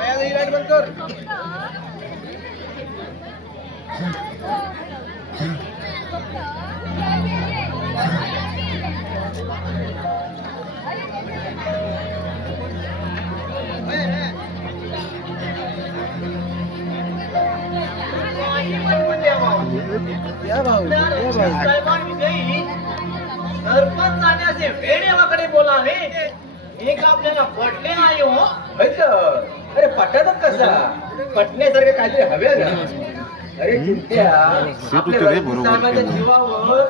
Light बंद कर. सरपंच जाण्याचे वेळेवाकडे बोलावे एक आपल्याला पटले नाही हो. अरे पटतच कसा पटण्यासारखे काहीतरी हवे ना. अरे चिंत्या आपल्या साहेबांच्या जीवावर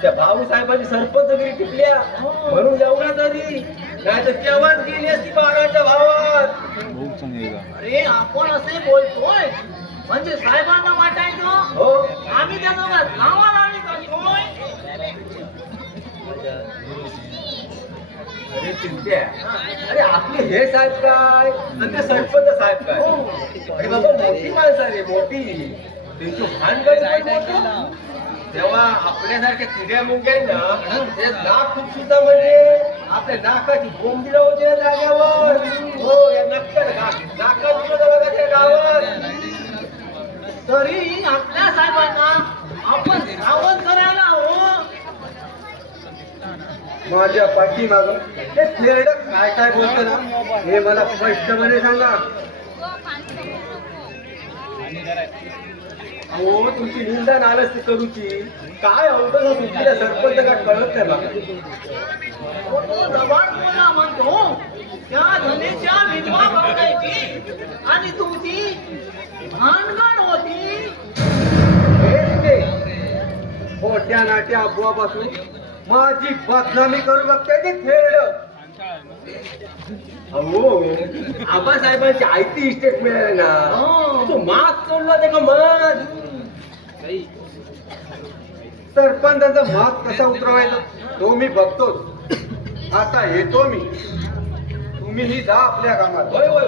त्या भाऊ साहेबांनी सरपंचगिरी टिकल्या म्हणून एवढा तरी नाही तर तेव्हाच गेली असती बाळाच्या भावात. अरे आपण असे बोलतोय म्हणजे साहेबांना वाटायचं हो आम्ही त्या दोघात नावा लावली करतोय. अरे चिंत्या अरे आपले हे साहेब काय आणि ते सरपंच साहेब काय. अरे बाबा मोठी माणसं रे मोठी त्यांची भानगड तेव्हा आपल्यासारख्या किड्या मुंग्या ना ते नाक खूप सुद्धा म्हणजे आपल्या नाकाची बोंबीला होते या जाग्यावर. हो या नाकाची बघा त्या गावात. तरी आपल्या साहेबांना आपण सावध करायला हवं. माझ्या पाठीमाग ते थेरड काय काय बोलतो ना हे मला स्पष्टपणे सांगा. हो तुमची निंदा नालस्ती करूची काय अवघड तुमच्या सरपंच का कळत नाही मला. तो जबान बोला म्हणतो त्या धनीच्या विधवा बघायची आणि तुमची भानगड होती. हेच ते मोठ्या नाट्या अफवापासून माझी बदनामी करू बघते ती थेरड. हो आबासाहेबांची आयती इस्टेट मिळाली ना तो माग सोडला ते का माग. सरपंचाचा माग कसा उतरवायचा तो मी बघतोच. आता येतो मी तुम्ही जा आपल्या कामात. होय होय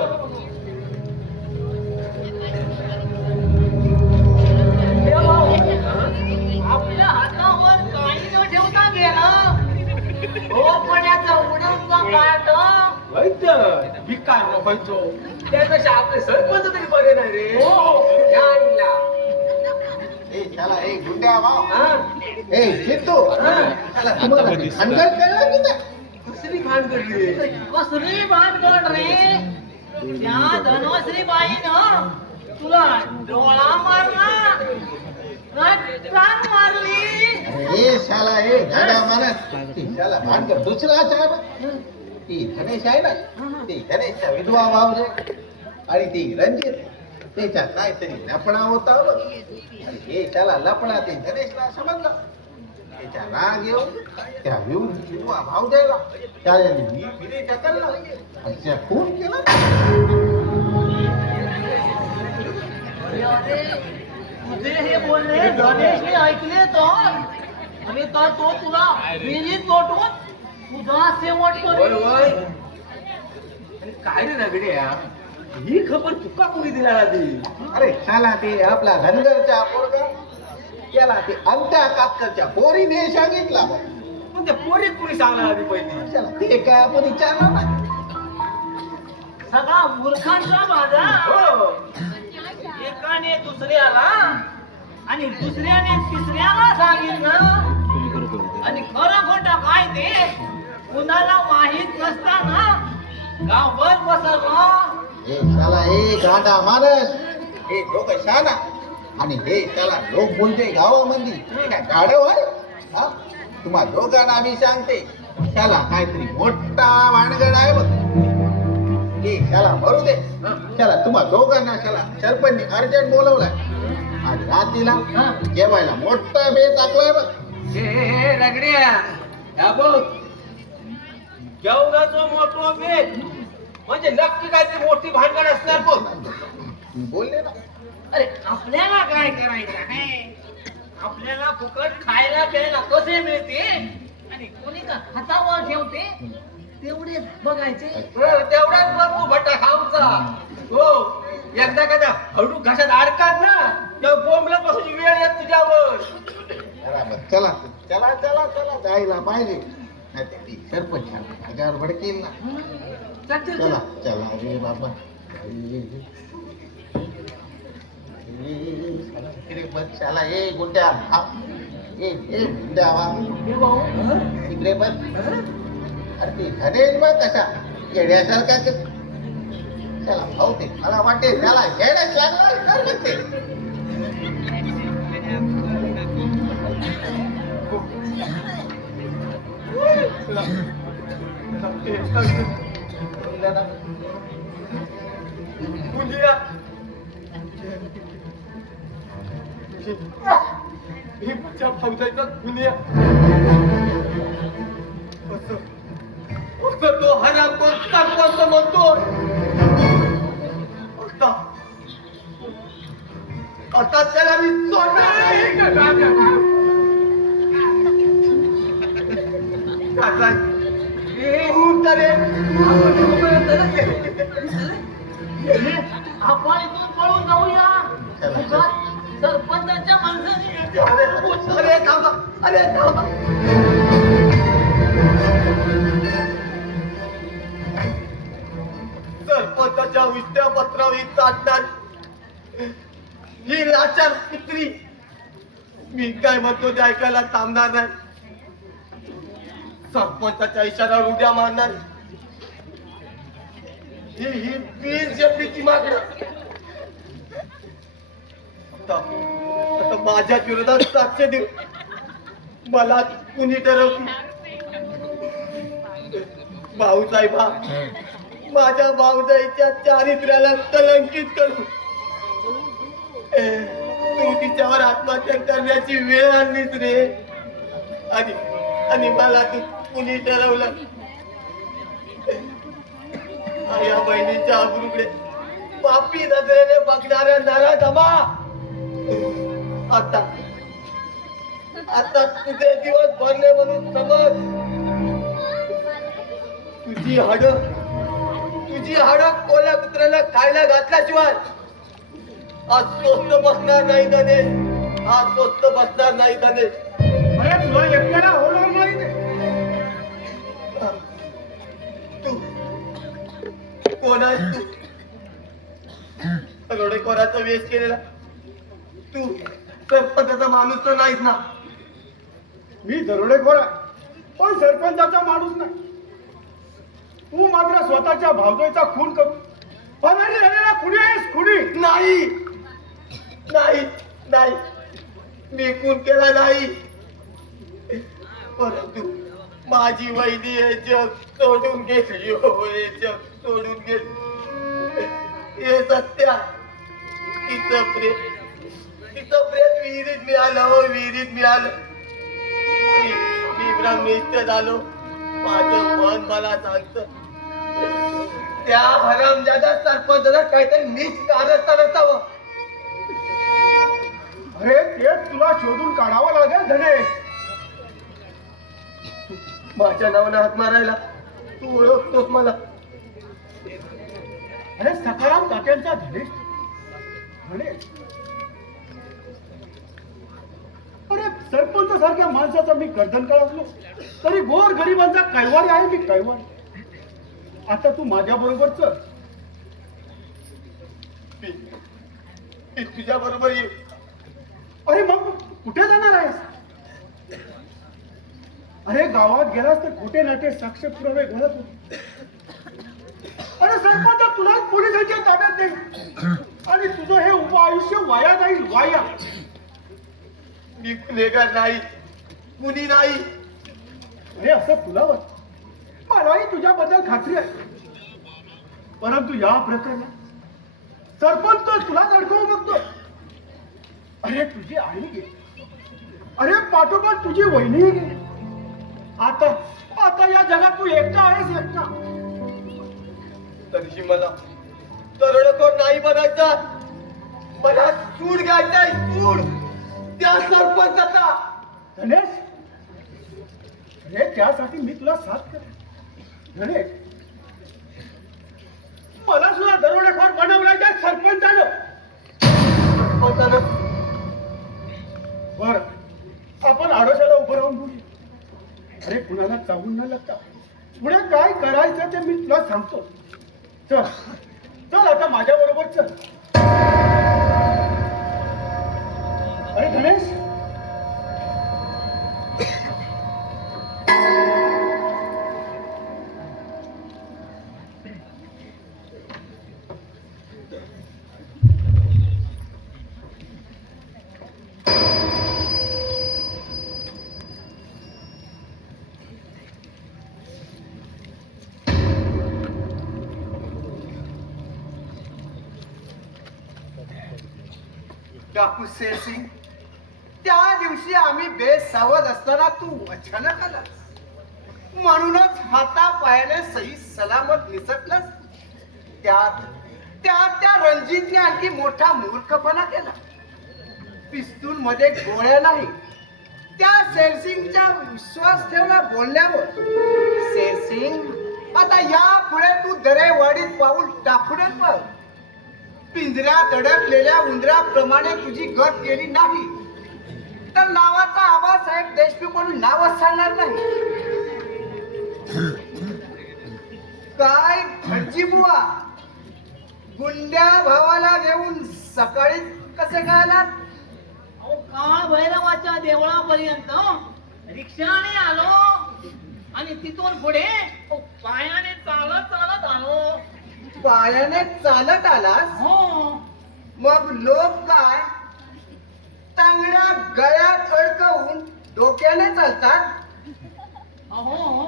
आपल्या हातावर काही न ठेवता गेलं झोपण्याचं उडून काढ. मी काय व्हायचो त्यापेक्षा आपले सरपंच तरी बरे नाही रे. यायला. ए चला ए गुंड्या भाऊ हा? ए चित्तू चला तुम्हाला भानगड कळलं की नाही? कसली भान करली रे. कसली भानगड रे. त्या धनश्री बाईनं तुला डोळा मारला प्राण मारली. ए शाला ए गाड्या मानस चला भानगड दुसरा आहे ती धनेश आहे ना ती धनेशच्या विधवा भाऊ आणि ती रंजित त्याच्या काहीतरी लपणा होता बघ. आणि हे त्याला लपणा ते धनेशला समजलं. त्याच्या राग येऊन त्या विधवा भाऊ द्यायला त्याने विधी ढकलला आणि त्या खून केला. तुझे हे बोलणे धनेशने ऐकले तर आणि तर तो तुला विहिरीत लोटून तुझा शेवट होय करेल. होय. आणि काय रे नगड्या ही खबर तुका कोणी दिला ती. अरे शाला ते आपला धनगरच्या पोरगा त्याला ते अंत्या कातकरच्या पोरीने सांगितला. पण त्या पोरीत कोणी सांगणार आधी पहिली. चला ते काय आपण विचारणार नाही. सगळा मूर्खांचा माझा. हो एकाने दुसऱ्याला आणि दुसऱ्याने तिसऱ्याला सांगितलं आणि खरं खोटं काय ते कुणाला माहित नसताना गावभर पसरलं. हे शाला हे गाडा माणस हे दोघं शाना आणि हे त्याला लोक बोलते गावामध्ये हे काय गाडव आहे हा? तुम्हा दोघांना मी सांगते त्याला काहीतरी मोठा भानगड आहे बघ. हे त्याला भरू दे. त्याला तुम्हा दोघांना त्याला सरपंच अर्जंट बोलवलाय आणि रात्रीला जेवायला मोठा बेत टाकलाय बघ. हे रगड्या या बघ जेवणाचं मोठं बेत म्हणजे नक्की काहीतरी मोठी भानगड असणार बघ. बोलले ना अरे आपल्याला काय करायचं आहे. आपल्याला फुकट खायला प्यायला कसे मिळते आणि कोणी का हातावर ठेवते तेवढे बघायचे. तेवढाच बघ तू भट्टा खाऊचा. हो एकदा कदा हळू घशात अडकात ना तेव्हा बोंबलत बसायची वेळ येत तुझ्यावर. बरोबर चला चला चला चला जायला पाहिजे. नाही तर ती सरपंच माझ्यावर भडकेल ना. चल चल चला चल. चला रे बाबा. इकडे बस चला. ए गुंड्या ए गुंड्या वा हे भाऊ इकडे बस. अरे ते धनेश बघ कसा येण्यासारखा चला भाऊ ते मला वाटते त्याला येण्यास लागणार म्हणते. ही माझ्या भाऊजाईचा गुन्हा. असं तो हरामखोर सरपंच म्हणतोय. आता त्याला मी सोडणार नाही. काका, तू तरी आपण इथून पळून जाऊया. उगाच सरपंचाच्या माणसाने अरे थांबा, अरे थांबा. सरपंचाच्या उष्ट्या पत्रावी चाटणार ही लाचार कुत्री. मी काय म्हणतो ते ऐकायला थांबणार नाही. सरपंचाच्या इशाऱ्यावर उड्या मारणार ही बीजेपीची मागणं. आता माझ्या विरोधात साक्ष देऊ मला कुणी ठरवते. भाऊसाहेबा, माझ्या भाऊजाईच्या चारित्र्याला कलंकित करू तू तिच्यावर आत्महत्या करण्याची वेळ आणलीच रे. आणि मला तू कुणी ठरवलं. या बहिणीच्या अब्रूकडे पापी नजरेने बघणाऱ्या नराधमा, आता तुझे दिवस भरले म्हणून समज. तुझी हाडं कोल्या कुत्र्याला खायला घातल्याशिवाय आज स्वस्त बसणार नाही गणेश. आज स्वस्त बसणार नाही गणेश. अरे तुला एकट्याला होणार नाही ते. तू कोण आहेस? तू रोडेखोराचा वेश केलेला तू सरपंचाचा माणूस तर नाहीस ना. मी दरोडेखोर आहे पण सरपंचाचा माणूस नाही. तू मात्र स्वतःच्या भावजाईचा खून कर पणारी झालेला खुनी आहेस. खुनी नाही नाही नाही, मी खून केला नाही. परंतु माझी वहिनी हे जग सोडून गेली. हो, हे जग सोडून गेली. हे सत्या तिचं प्रेम विहिरीत मिळालं. हो, विहिरीत मिळालं. मी ब्रह्मनिष्ठ झालो. माझं मन मला सांगत त्या हरामजादा सरपंचाला काहीतरी नीच कारस्थान असावं. अरे तेच तुला शोधून काढावं लागेल धनेश. माझ्या नावाने हात मारायला तू ओळखतोस मला. अरे सखाराम काक्यांचा धनेश. धनेश अरे सरपंच सारख्या माणसाचा मी गर्दन काढलो तरी गोर गरिबांचा कैवारी आहे मी कैवारी. आता तू माझ्या बरोबर चल. मी तुझ्या बरोबर येऊ. अरे मग कुठे जाणार आहेस? अरे गावात गेलास तर कुठे नाटे साक्ष पुरावे घालत होते. अरे सरपंच तुला पोलिसांच्या ताब्यात देईल आणि तुझं हे उभं आयुष्य वाया जाईल. वाया. मी गुन्हेगार नाही, कुणी नाही. अरे असं तुला वाटतं. मलाही तुझ्याबद्दल खात्री आहे. परंतु या प्रकरणात सरपंच तुलाच अडकवू बघतो. अरे तुझी आई गेली. अरे पाठोपाठ तुझी वहिनीही गेली. आता या जगात तू एकटा आहेस. एकटा. तरीही मला दरोडेखोर नाही बनायचा. मला सूड घ्यायचाय. सूड त्या सरपंचाचा. गणेश अरे त्यासाठी मी तुला साथ करेन. गणेश मला सुद्धा दरोडेखोर बनवण्याच्या सरपंचानं. बर आपण आडोशाला उभं राहून बोलू. अरे कुणाला चावून न लागता पुढे काय करायचं ते मी तुला सांगतो. चल चल आता माझ्या बरोबर चल. अरे गणेश, कापूस सिंग, त्या दिवशी आम्ही बेसावध असताना तू अचानक आलास. म्हणूनच हातापायाने सही सलामत निसटलास. त्यात त्यात त्या रणजितने आणखी मोठा मूर्खपणा केला. पिस्तूल मध्ये गोळ्या नाही, त्या शेरसिंगचा विश्वास ठेवला बोलण्यावर. शेरसिंग, आता यापुढे तू दरेवाडीत पाऊल टाकूनच बघ. पिंजऱ्यात अडकलेल्या उंदराप्रमाणे तुझी गत केली नाही तर नावाचा आबासाहेब देशमुख म्हणून नावच सांगणार नाही. काय भटजी बुवा, गुंड्या भावाला घेऊन सकाळी कसे काय आलात? अहो काळ भैरवाच्या देवळापर्यंत रिक्षाने आलो आणि तिथून पुढे पायाने चालत चालत आलो. पायाने चालत आलास? हो. मग लोक काय तांगड्या गळ्यात अडकवून डोक्याने चालतात? अहो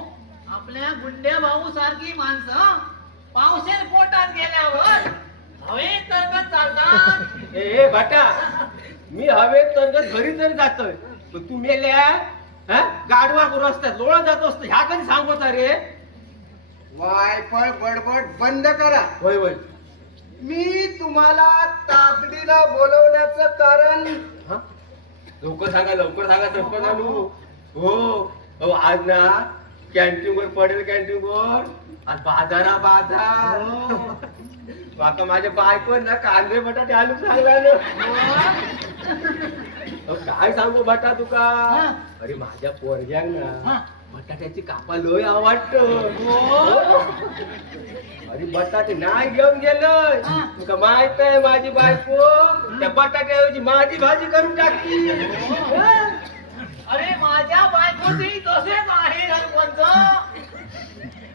आपल्या गुंड्या भाऊ सारखी माणसं पावसेर पोटात गेल्यावर हवेत तरंगत चालतात. ए भटा, मी हवेत तरंगत घरी तरी जातोय, पण तू मेल्या गाडवा रस्त्यात लोळत जात असतो ह्या कधी सांगत रे? वायफळ बडबड बंद करा. होय होय. मी तुम्हाला तातडीला बोलवण्याचं कारण हा? लवकर सांगा सरपंच आणू. हो आज ना कॅन्टीन वर पडेल, कॅन्टीन वर आणि बाजार माका माझ्या बायको ना कांदे बटाटे आलू सांगला काय सांगू बटा तुका. अरे माझ्या पोरग्याक ना बटाट्याची कापा लय आवडत. अरे बटाटे नाही घेऊन गेलोय, तुका माहित आहे माझी बायको त्या बटाट्याऐवजी माझी भाजी करून टाकली. अरे माझ्या बायकोचेही तसेच आहे सरपंच.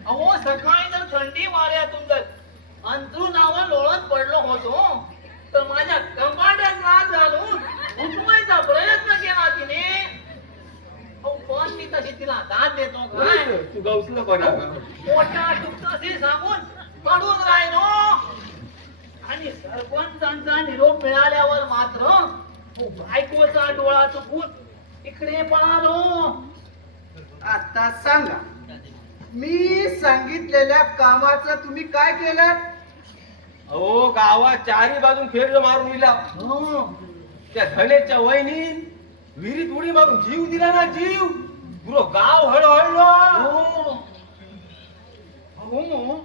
अहो सकाळी जर थंडी वाऱ्यातून जर अंथरुणावर लोळत पडलो होतो तर माझ्या कंपाट्यात रात घालून उठवायचा प्रयत्न केला तिने. पण मी तशी तिला दाद देतो काय? तू गौसला बरा मोठ्या टुकटाशी सांगून पडून राहिलो आणि सरपंचांचा निरोप मिळाल्यावर मात्र बायकोचा डोळा चुकून इकडे पळालो. आता सांगा, मी सांगितलेल्या कामाचं तुम्ही काय केलं? अहो गावात चारी बाजून फेर मारून दिला. त्या धनेच्या वहिनी विहिरीत उडी मारून जीव दिला ना, जीव पुरो गाव हळहळलो. अहो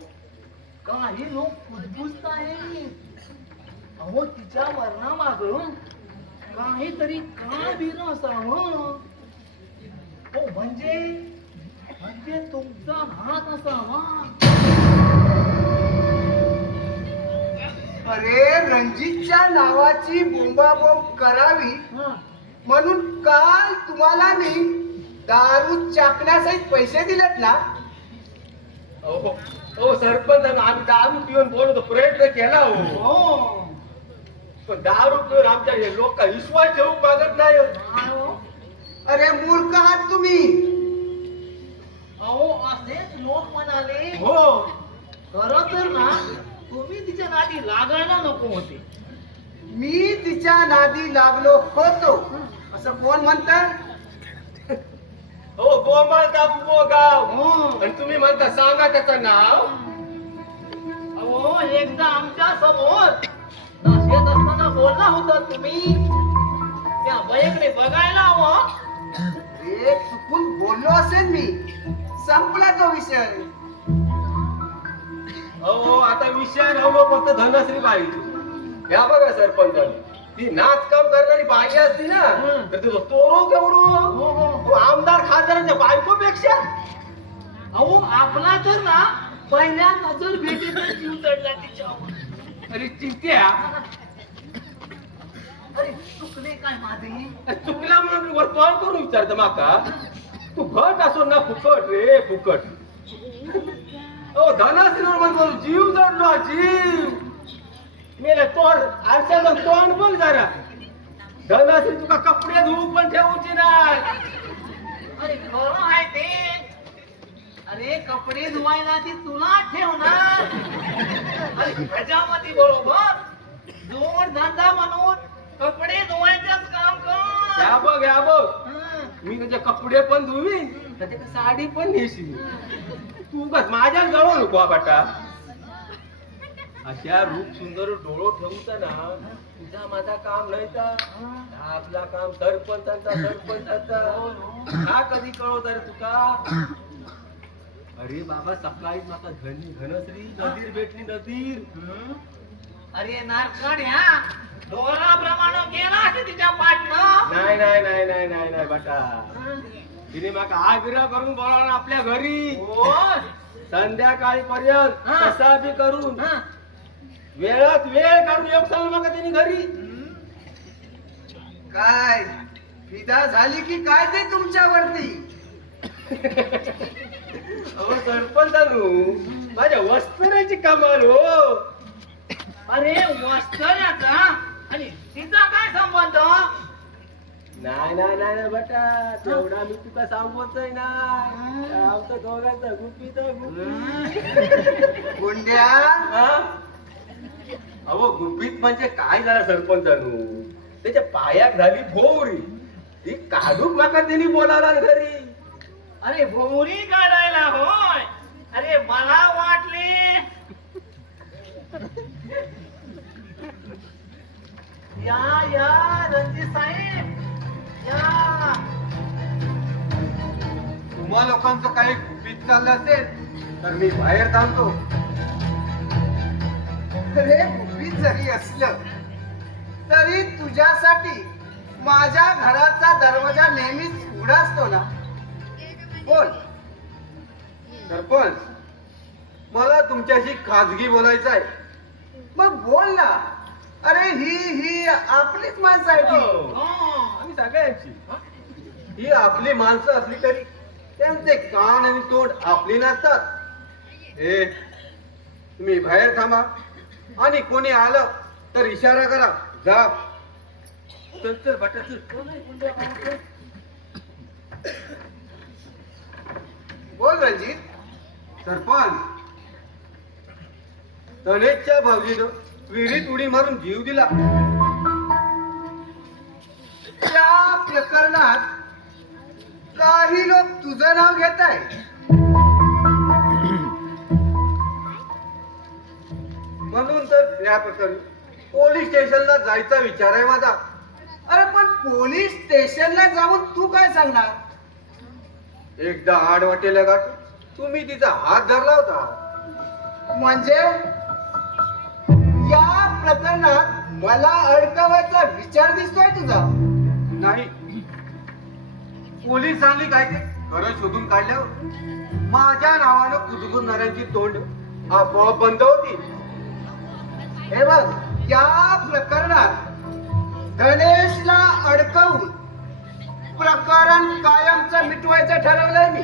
काही लोक कुजबुजत आहे. अहो तिच्या मरणामाग काहीतरी काय बिर असावं. हो म्हणजे तुमचा हात असावा. अरे रणजितच्या नावाची बोंबाबोंब करावी म्हणून काल तुम्हाला मी दारू चाकण्यासहित पैसे दिलेत ना? हो सरपंच, आम्ही दारू पिऊन बोलतो प्रयत्न केला हो, पण दारू पिऊन आमच्या हे लोक विश्वास ठेवू मागत नाही. अरे मूर्ख आहात तुम्ही. अहो असेच लोक म्हणाले. हो खरं तर ना तुम्ही तिच्या नादी लागायला नको होते. मी तिच्या नादी लागलो होतो असं कोण म्हणतात? हो गोमाल कापू गाव. हो. आणि तुम्ही म्हणता सांगा त्याचं नाव. अहो एकदा आमच्या समोर नशेत असताना बोलला होता तुम्ही. त्या बाईकडे बघायला हवं. रे चुकून बोललो असेल मी, संपला तो विषय. हो आता विषय नव्हतो फक्त धनश्री बाई. या बघा सरपंच, ती नाच काम करणारी बाई असती ना हं. तर तुझं तोरो केवढो हो, हो. तो आमदार खासदारांच्या बायकोपेक्षा. अहो आपला तर ना पहिल्या नजर भेटीतच जीव चढला तिच्यावर. अरे चिंत्या, अरे चुकले काय माझे? चुकला म्हणून वर तोंड करून विचारतं माका. तू घट असो ना फुकट रे फुकट. ओ धनाश्रीवर म्हणतो जीव जडलो जीव. मेले तोंड आरशाचं तोंड बघ जरा. धनाश्री तुका कपडे धुवू पण ठेवूची नाही. अरे खरं आहे ते. अरे कपडे धुवायला ती तुला ठेवणार. अरे त्याच्यामध्ये बरोबर जोड धंदा म्हणून कपडे धुवायचंच काम कर. या बघ या बघ. हं. मी तुझे कपडे पण धुवीन त्याचे साडी पण नेशी. तू बस माझ्या जवळ नको हा बाटा. अशा रूप सुंदर डोळो ठेवता ना तुझा माझा काम नाही तर हा आपला काम सरपंचाचा. हा कधी कळवत रे तुका. अरे बाबा सकाळी माका धनश्री नदीर भेटली नदीर. हं? अरे नारकड ह्या ढोराप्रमाणे गेला की तिच्या पाठनं. नाही नाही नाही नाही नाही नाही बाटा. तिने माका आग्रह करून बोलावला आपल्या घरी. होय. संध्याकाळी पर्यंत हा. कसा बी करून हं. वेळात वेळ काढून येऊ चालू मग त्यांनी घरी. काय फिदा झाली की काय ते तुमच्यावरती? अहो सरपंचानू माझ्या वस्त्राची कमाल हो. अरे वस्त्राचा आणि तिचा काय संबंध? नाही नाही नाही नाही बेटा तेवढा मी तुका सांगतोय ना. आमचं दोघांचं गुपित गुंड्या अहो गुपित म्हणजे काय झालं सरपंचानू. त्याच्या पायात झाली भोवरी. ती काढूक माका त्यांनी बोलावला घरी. अरे भोवरी काढायला होय. अरे मला वाटले या रणजित साहेब या. तुम्हा लोकांचं काही गुपित चाललं असेल तर मी बाहेर थांबतो. अरे गुपित जरी असलं तरी तुझ्यासाठी माझ्या घराचा दरवाजा नेहमीच उघडा असतो ना. बोल. सरपंच मला तुमच्याशी खाजगी बोलायचं आहे. मग बोल ना. अरे ही आपलीच माणसं आहे ती. हो. आम्ही सगळ्यांची. ही आपली माणसं असली तरी त्यांचे कान आणि तोंड आपली नसतात. ए तुम्ही बाहेर थांबा आणि कोणी आलं तर इशारा करा. जा. चल चल बटा चल. बोल रणजित. सरपंच तनेजच्या भाऊजीनं विहिरीत उडी मारून जीव दिला. त्या प्रकरणात काही लोक तुझं नाव घेत आहे. म्हणून तर त्या प्रकरणी पोलीस स्टेशनला जायचा विचार आहे माझा. अरे पण पोलीस स्टेशनला जाऊन तू काय सांगणार? एकदा आडवाटेला गाठ तुम्ही तिचा हात धरला होता. म्हणजे या प्रकरणात मला अडकवायचा विचार दिसतोय तुझा. नाही पोलिसांनी काय ते खरं शोधून काढल्यावर माझ्या नावानं कुजबुजणाऱ्यांची तोंड आपोआप बंद होती. हे बघ या प्रकरणात गणेशला अडकवून प्रकरण कायमचं मिटवायचं ठरवलंय मी.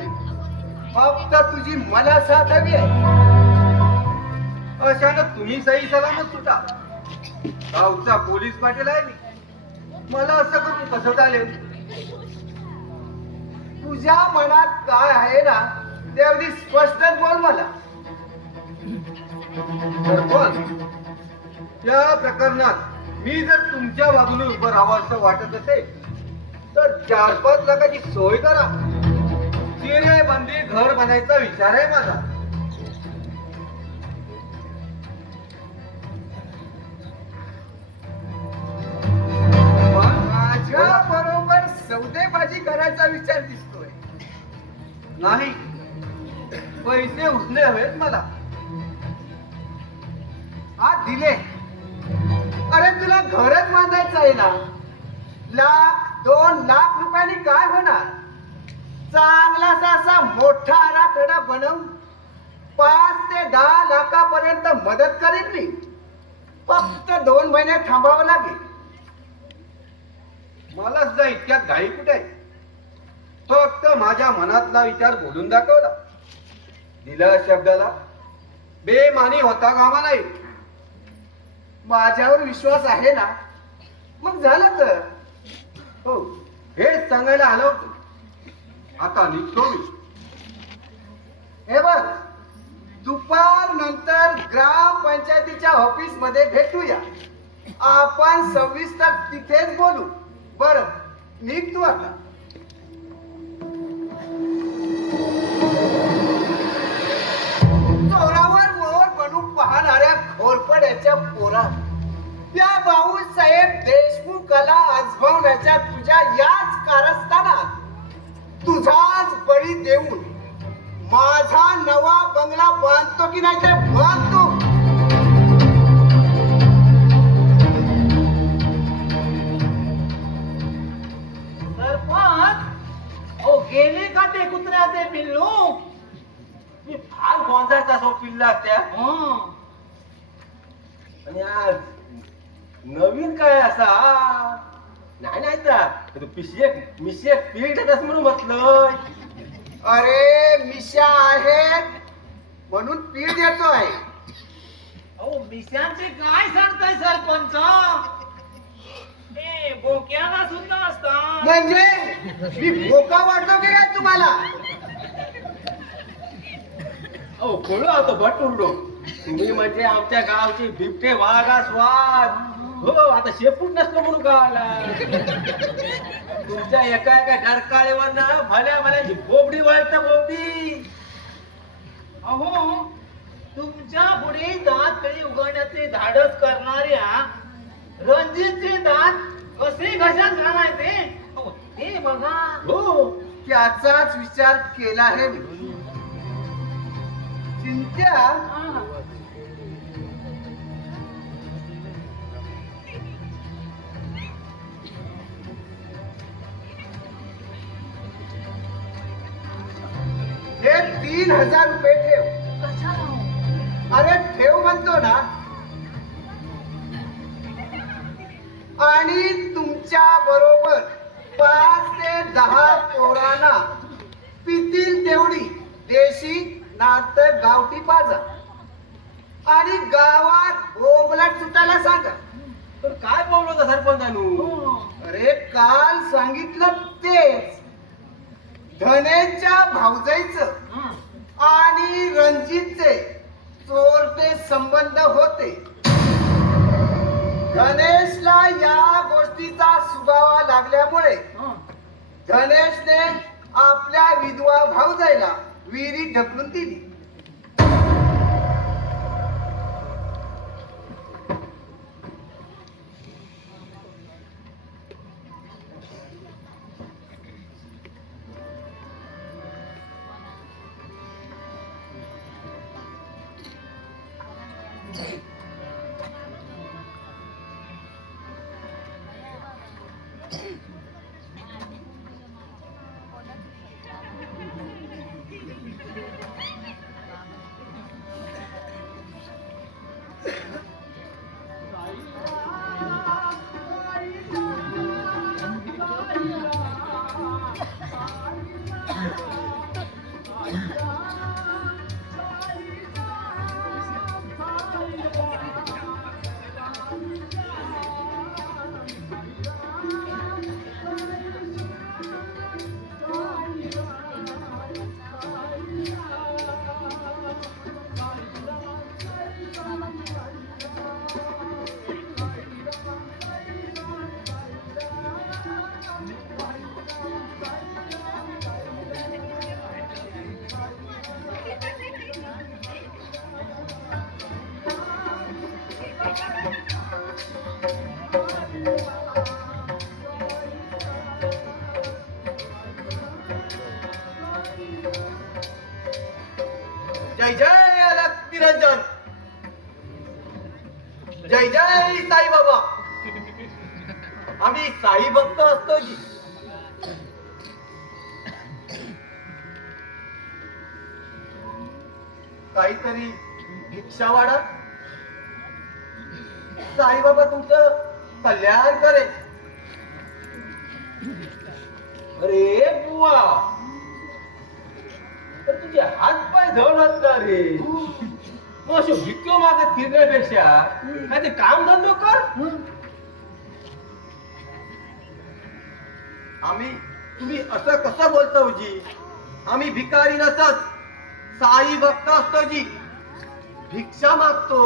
फक्त तुझी मला साथ हवी आहे. अशानं तुम्ही सही सलामत सुटा. गावचा पोलीस पाटील आहे मी. मला असं करून कसं चालेल? तुझ्या मनात काय आहे ना ते अगदी स्पष्टच बोल मला. सरपंच या प्रकरणात मी जर तुमच्या बाजूने उभं राहावं असं वाटत असेल तर 4-5 लाखाची सोय करा. चिरेबंदी घर बनायचा विचार आहे माझा. माझ्या बरोबर सौदेबाजी करायचा विचार दिसतोय. नाही पैसे उठले हवेत मला. हा दिले अरे तुला घरच बांधायचं आहे ना, 1-2 लाख रुपयांनी काय होणार? चांगलासा असा मोठा आराखडा बनवून 5 ते 10 लाखापर्यंत मदत करीन मी. फक्त 2 महिने थांबावं लागेल. मला सुद्धा इतक्यात घाई कुठे आहे? फक्त माझ्या मनातला विचार बोलून दाखवला. दिला शब्दाला बेमानी होता कामा नाही. माझ्यावर विश्वास आहे ना, मग झालं तर. हो, हेच सांगायला आलो होतो. आता निघतो मी. हे बघ, दुपार नंतर ग्रामपंचायतीच्या ऑफिस मध्ये भेटूया. आपण सविस्तर तिथेच बोलू. बर, निघ तू आता. चोरावर मोहर बनून पाहणाऱ्या घोरपड्याच्या पोरा, त्या भाऊसाहेब देशमुखाला आजमावण्याच्या तुझ्या याच कारस्थानात तुझाच बळी देऊन माझा नवा बंगला बांधतो की नाही ते बांधतो. सरपंच, ओ गेले का ते कुत्र्याचे पिल्लू? मी फार गोंधळता सो पिल्ला त्या. हं. आणि आज नवीन काय असा? नाही नाही तर मिशेक पीठ म्हणून म्हटलं. अरे मिशा आहेत म्हणून पीठ देतोय. अहो मिशांचे काय सांगताय सरपंच? ए बोक्याला सुद्धा असतात. म्हणजे मी बोका वाटतो की काय तुम्हाला? अहो खोळू होतो भटुरडो. तुम्ही म्हणजे आमच्या गावची बिबटे वाघा स्वाद. हो, आता शेपूट नसतो म्हणून गावाला. तुमच्या एका एका डरकाळीवर ना भल्या भल्याची बोबडी वळतं बोबडी. अहो तुमच्या पुढे दात कळी उघडण्याचे धाडस करणाऱ्या रणजितचे दात कसे घशात घालायचे अहो, हे बघा. हो, त्याचाच विचार केला आहे मी. चिंत्या, हा. हे 3000 रुपये ठेव. कशाला हो? अरे ठेव म्हणतो ना. आणि तुमच्या बरोबर 5 ते 10 पोरांना पितील तेवढी देशी नातं गावठी पाजा. आणि गावात बोंबलाट सुटायला सांगा. पण काय बोललो होता सरपंचानू? हो. अरे काल सांगितलं तेच. धनेच्या भाऊजाईचं हं. आणि रणजितचे चोरटे संबंध होते. गणेशला या गोष्टीचा सुगावा लागल्यामुळे हं. गणेशने आपल्या विधवा भाऊजाईला विहिरीत ढकलून दिली. जय जय अलग निरंजन. जय जय साई बाबा. आम्ही साई भक्त असतो की. काहीतरी भिक्षा वाढा. साई बाबा तुमचं कल्याण करे. अरे बुवा, तर तुझे हात पाय धवलात का रे? मग अशो भिक्यो मागत फिरण्यापेक्षा काय ते काम धंदो कर. तुम्ही असं कसं बोलता जी? आम्ही भिकारी नसत, साई भक्त असतो जी. भिक्षा मागतो.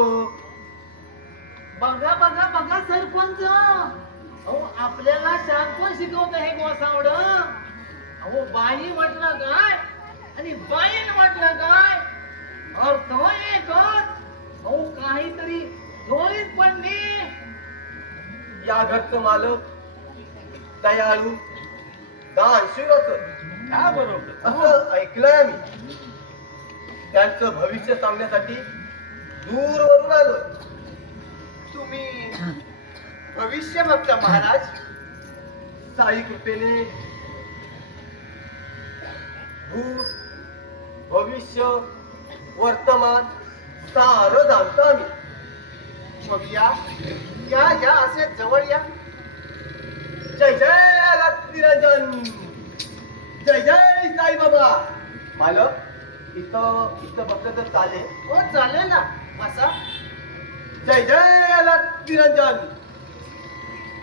बघा बघा बघा सरपंच, अहो आपल्याला शांतपण शिकवत हे गोसावड. अहो बाई म्हटलं काय आणि बाईन म्हटलं काय, अर्थ एकच. अहो काहीतरी धोळीत पडणे. या घरचं मालक दयाळू दानशूर काय बरोबर असं ऐकलंय आम्ही. त्यांचं भविष्य सांगण्यासाठी दूरवरून आलो. तुम्ही भविष्य बघता महाराज. साई कृपेने भूत भविष्य वर्तमान सारं जाणतो आम्ही. मग या असे जवळ या. जय जय निरंजन. जय जय साई बाबा. मालक इथं बसलं तर चालेल? हो चालेल ना, बसा. जय जय निरंजन.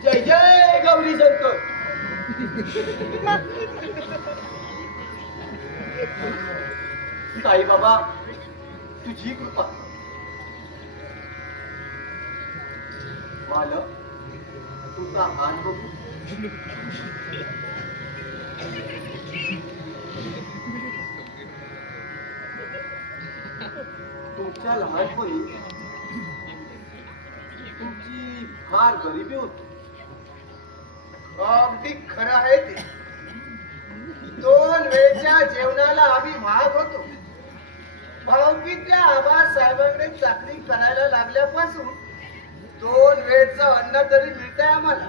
जय जय गौरी शंकर. साई बाबा तुझी कृपा. मालक तुझा हात बघू. तुमच्या लहानपणी तुमची फार गरिबी होती. अगदी खरं आहे ते. 2 वेळच्या जेवणाला आम्ही भाग होतो. भाऊकीतल्या आबासाहेबांकडे चाकरी करायला लागल्यापासून 2 वेळचं अन्न तरी मिळतंय आम्हाला.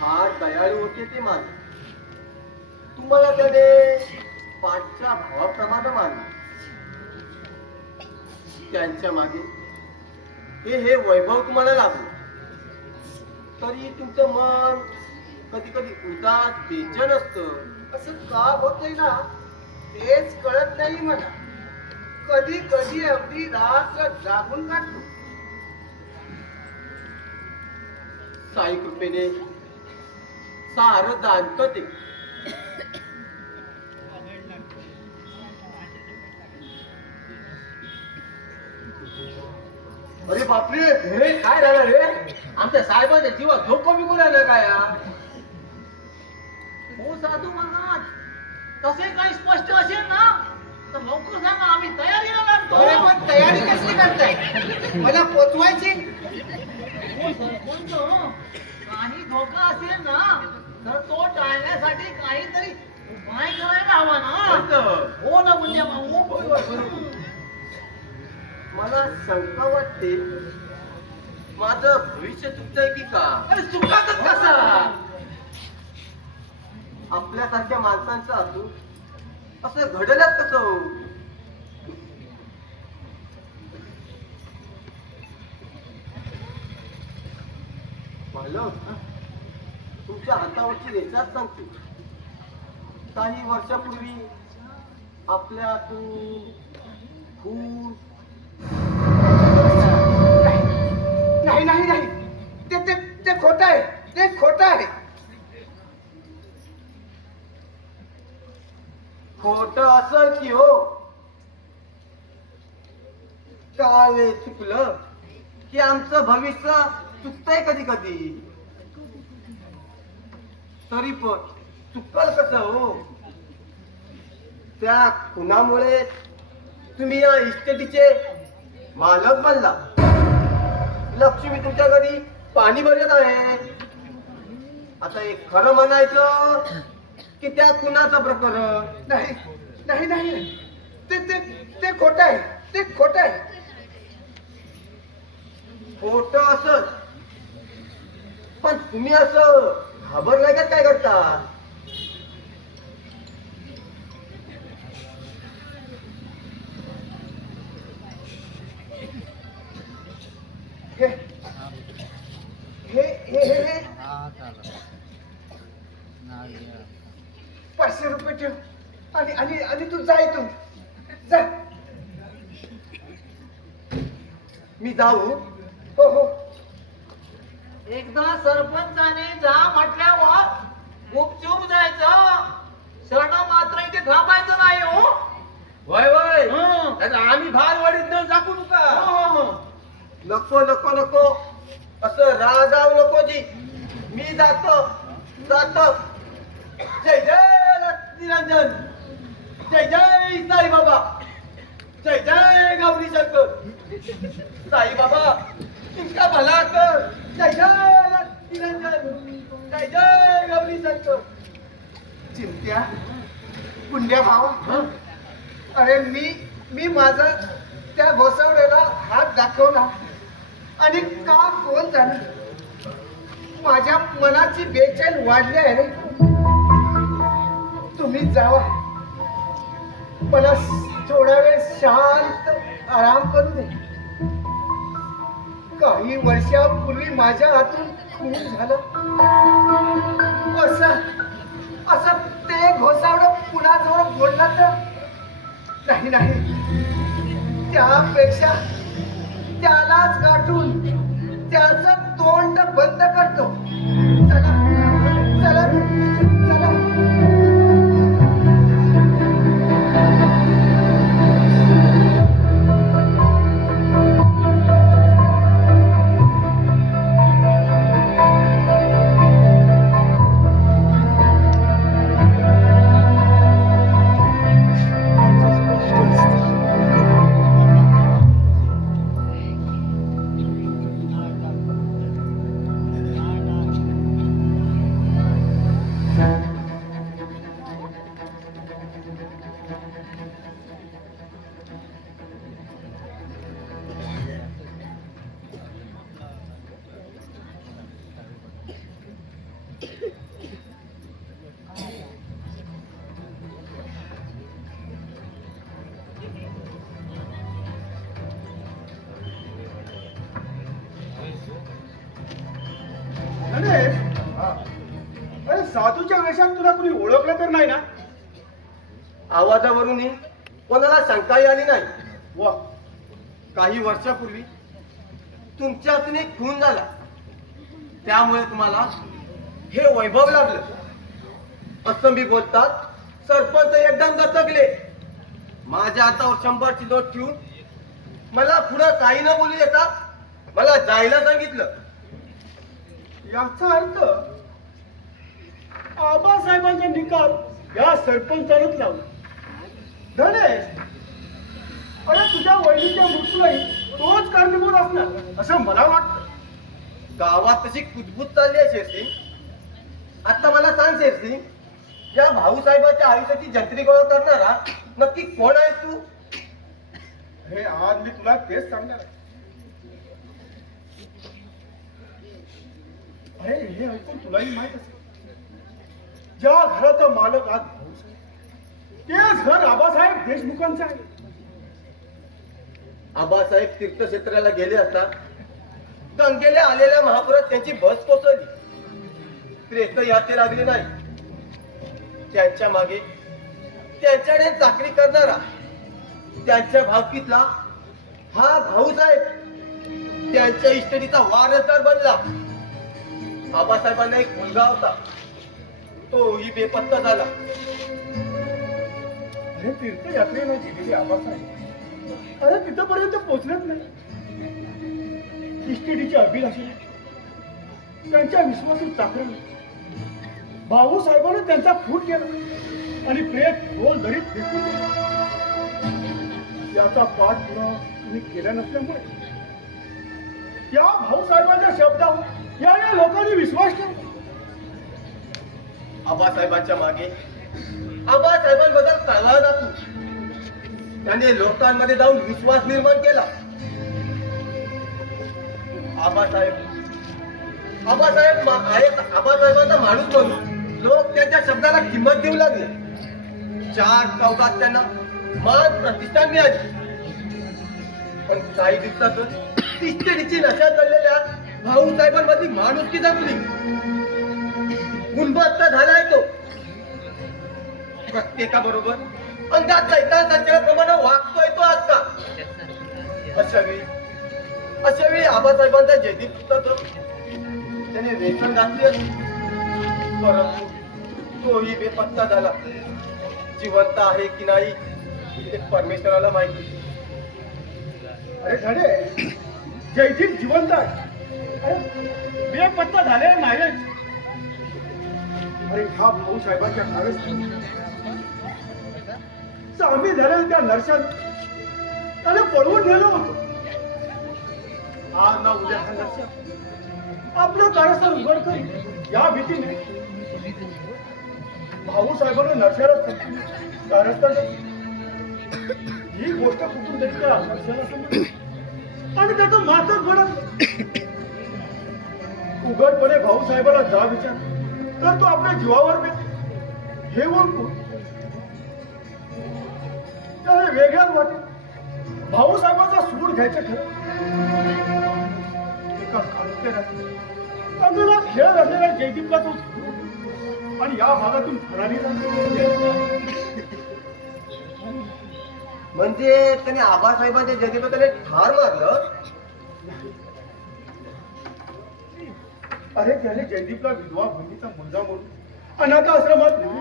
फार दयाळू होते ते माणूस. तुम्हाला त्याने पाठच्या भावाप्रमाणे मानले. त्यांच्या मागे हे वैभव तुम्हाला लाभलं तरी तुमचं मन कधी कधी उदास बेचैन असतं. असं का होतंय ना तेच कळत नाही मला. कधी कधी अगदी रात्र जागून काढतो. साई कृपेने सारं जाणतं ते. अरे बापरे, हे काय झालं रे? आमच्या साहेबांच्या जीवात धोका बिकू राहिलं काय? हो साधू महाराज, तसे काही स्पष्ट असेल ना तर लवकर सांगा, आम्ही तयारीला अरे लागतो. पण तयारी कसली करताय? मला पोचवायची. हो सरपंच, काही धोका असेल ना तर तो टाळण्यासाठी काहीतरी उपाय करायला हवा ना. हो ना म्हणजे भाऊ. मला शंका वाटते माझं भविष्य चुकतंय की का? अरे चुकातच कसा? आपल्यासारख्या माणसांचं असून असं घडलंच कसं? मालक, तुमच्या हातावरची रेषाच सांगते. काही वर्षापूर्वी आपल्यातून खूप नाही नाही नाही, ते ते ते खोटं आहे. ते खोटं आहे. खोट असं की हो, काय चुकलं की आमचं भविष्य चुकतंय कधी कधी. तरी पण चुकल कसं हो? त्या खुनामुळे तुम्ही या इस्टेटीचे मालक बनला. लक्ष्मी तुमच्या घरी पाणी भरत आहे. आता एक खरं म्हणायचं की त्या खुनाचं प्रकरण. नाही नाही नाही, ते ते ते खोटं आहे. ते खोटं आहे. खोट असत, पण तुम्ही असं घाबरलाय का काय करता? हे हे हे हे हे 500 रुपये ठेव आणि आणि आणि तू जा इथून जा. मी जाऊ? हो हो. एकदा सरपंचाने जा म्हटल्यावर गुपचूप जायचं, क्षण मात्र इथे थांबायचं नाही हो. वय वय हं. नाहीतर आम्ही भार वाढीत न टाकू हो, नका. हो, हो. नको नको नको असं रागाव नको जी. मी जातो जातो. जय जय निरंजन, जय जय साई बाबा, जय जय गौरी शंकर. साई बाबा इनका भला कर. जय जय निरंजन, जय जय गौरी शंकर. चिंत्या, पुण्या भावा, हं? अरे मी माझा त्या घोसवड्याला हात दाखवला आणि का फोन झाला. माझ्या मनाची बेचैन वाढली आहे रे. तुम्ही जावा, मला थोडा वेळ शांत आराम करू दे. काही वर्षापूर्वी माझ्या हातून खून झालं. असं ते घोसावडं कुणाजवळ बोललं तर नाही. त्यापेक्षा त्यालाच गाठून त्याचं तोंड बंद करतो. चला चला चला. अरे साधूच्या वेशात तुला कुणी ओळखलं तर नाही ना? आवाजावरूनही कोणाला शंकाही आली नाही. वा, काही वर्षापूर्वी तुमच्यातून एक खून झाला, त्यामुळे तुम्हाला हे वैभव लागलं असं मी बोलतात सरपंच एकदम दचकले. माझ्या हातावर 100ची नोट ठेवून मला पुढं काही न बोलू देतात मला जायला सांगितलं. याचा अर्थ आबासाहेबांचा निकाल या सरपंचानंच लावला. धनेश, अरे तुझ्या वडिलांच्या मृत्यूलाही तोच कारणीभूत असणार असं मला वाटतं. गावात तशी कुजबूज चालली आहे शेरसिंग. आता मला सांग शेरसिंग, या भाऊसाहेबाच्या आयुष्याची जंत्री गोळा करणारा नक्की कोण आहेस तू? हे आज मी तुला तेच सांगणार आहे. अरे हे ऐकून तुलाही माहित असेल, ज्या घराचा मालक आज भाऊसाहेब, तेच घर आबासाहेब देशमुखांचं आहे. आबासाहेब तीर्थक्षेत्राला गेले असता गंगेला आलेल्या महापुरात त्यांची बस कोसळली. प्रेतही हाती लागले नाही. त्यांच्या मागे त्यांच्याकडे चाकरी करणारा त्यांच्या भावकीतला हा भाऊसाहेब त्यांच्या इस्टेटीचा वारसदार बनला. आबासाहेबांना एक मुलगा होता, तोही बेपत्ता झाला. अरे तीर्थयात्रेला गेलेले आबासाहेब अरे तिथपर्यंत पोहोचलेच नाही. इस्टेटीच्या अभिलाषेने त्यांच्या विश्वासू चाकराने भाऊसाहेबांनी त्यांचा खून केला आणि प्रेत खोल दरीत फेकून दिला. याचा पाठपुरावा मी केला नसल्यामुळे या भाऊसाहेबांच्या शब्दावर या लोकांनी विश्वास ठेवला. आबासाहेबांच्या मागे आबासाहेबांबद्दल कळवा दाखवू त्याने लोकांमध्ये जाऊन विश्वास निर्माण केला. आबासाहेबांचा माणूस म्हणून लोक त्यांच्या शब्दाला किंमत देऊ लागले. 4 चौकात त्यांना मान प्रतिष्ठा मिळाली. पण काही दिवसातच तिष्ठेची नशा चढलेल्या भाऊसाहेबांमध्ये माणुसकी जपली. उन्मत्त झालाय तो. प्रत्येकाबरोबर अंगात सैतानाच्या प्रमाणे वागतोय तो आता. अशा वेळी आबासाहेबांचा जयदीप पुस्तक त्याने रेशन घातली असती. परंतु तोही बेपत्ता झाला. जिवंत आहे की नाही हे परमेश्वराला माहिती. अरे धडे, जयदीप जिवंत आहे. अरे बेपत्ता झाले नाही. अरे हा भाऊ साहेबांच्या कारस्थानी सामील झालेल्या त्या नरशाने त्याला पळवून नेलं होतं. आज ना उद्या हा नरशा आपलं कारस्थान उघड करी या भीतीने भाऊ साहेबांना नरशाला कारस्थान ही गोष्ट कुठून तरी त्या नरशाला समजली आणि त्याचं मातच घडत. उघडपणे भाऊ साहेबाला जा विचार तर तो आपल्या जीवावर बेत हे ओळखून त्याने वेगळ्याच वाटेल भाऊ साहेबांचा सूड घ्यायचं ठरवलं. एका अंगाला खेळ असलेल्या जयदीपला तो आणि या भागातून फरारी झाला. म्हणजे त्याने आबासाहेबांच्या जयदीपला त्याने ठार मारलं. अरे त्याने जयदीपला विधवा बहिणीचा मुलगा म्हणून अनाथ आश्रमात नेले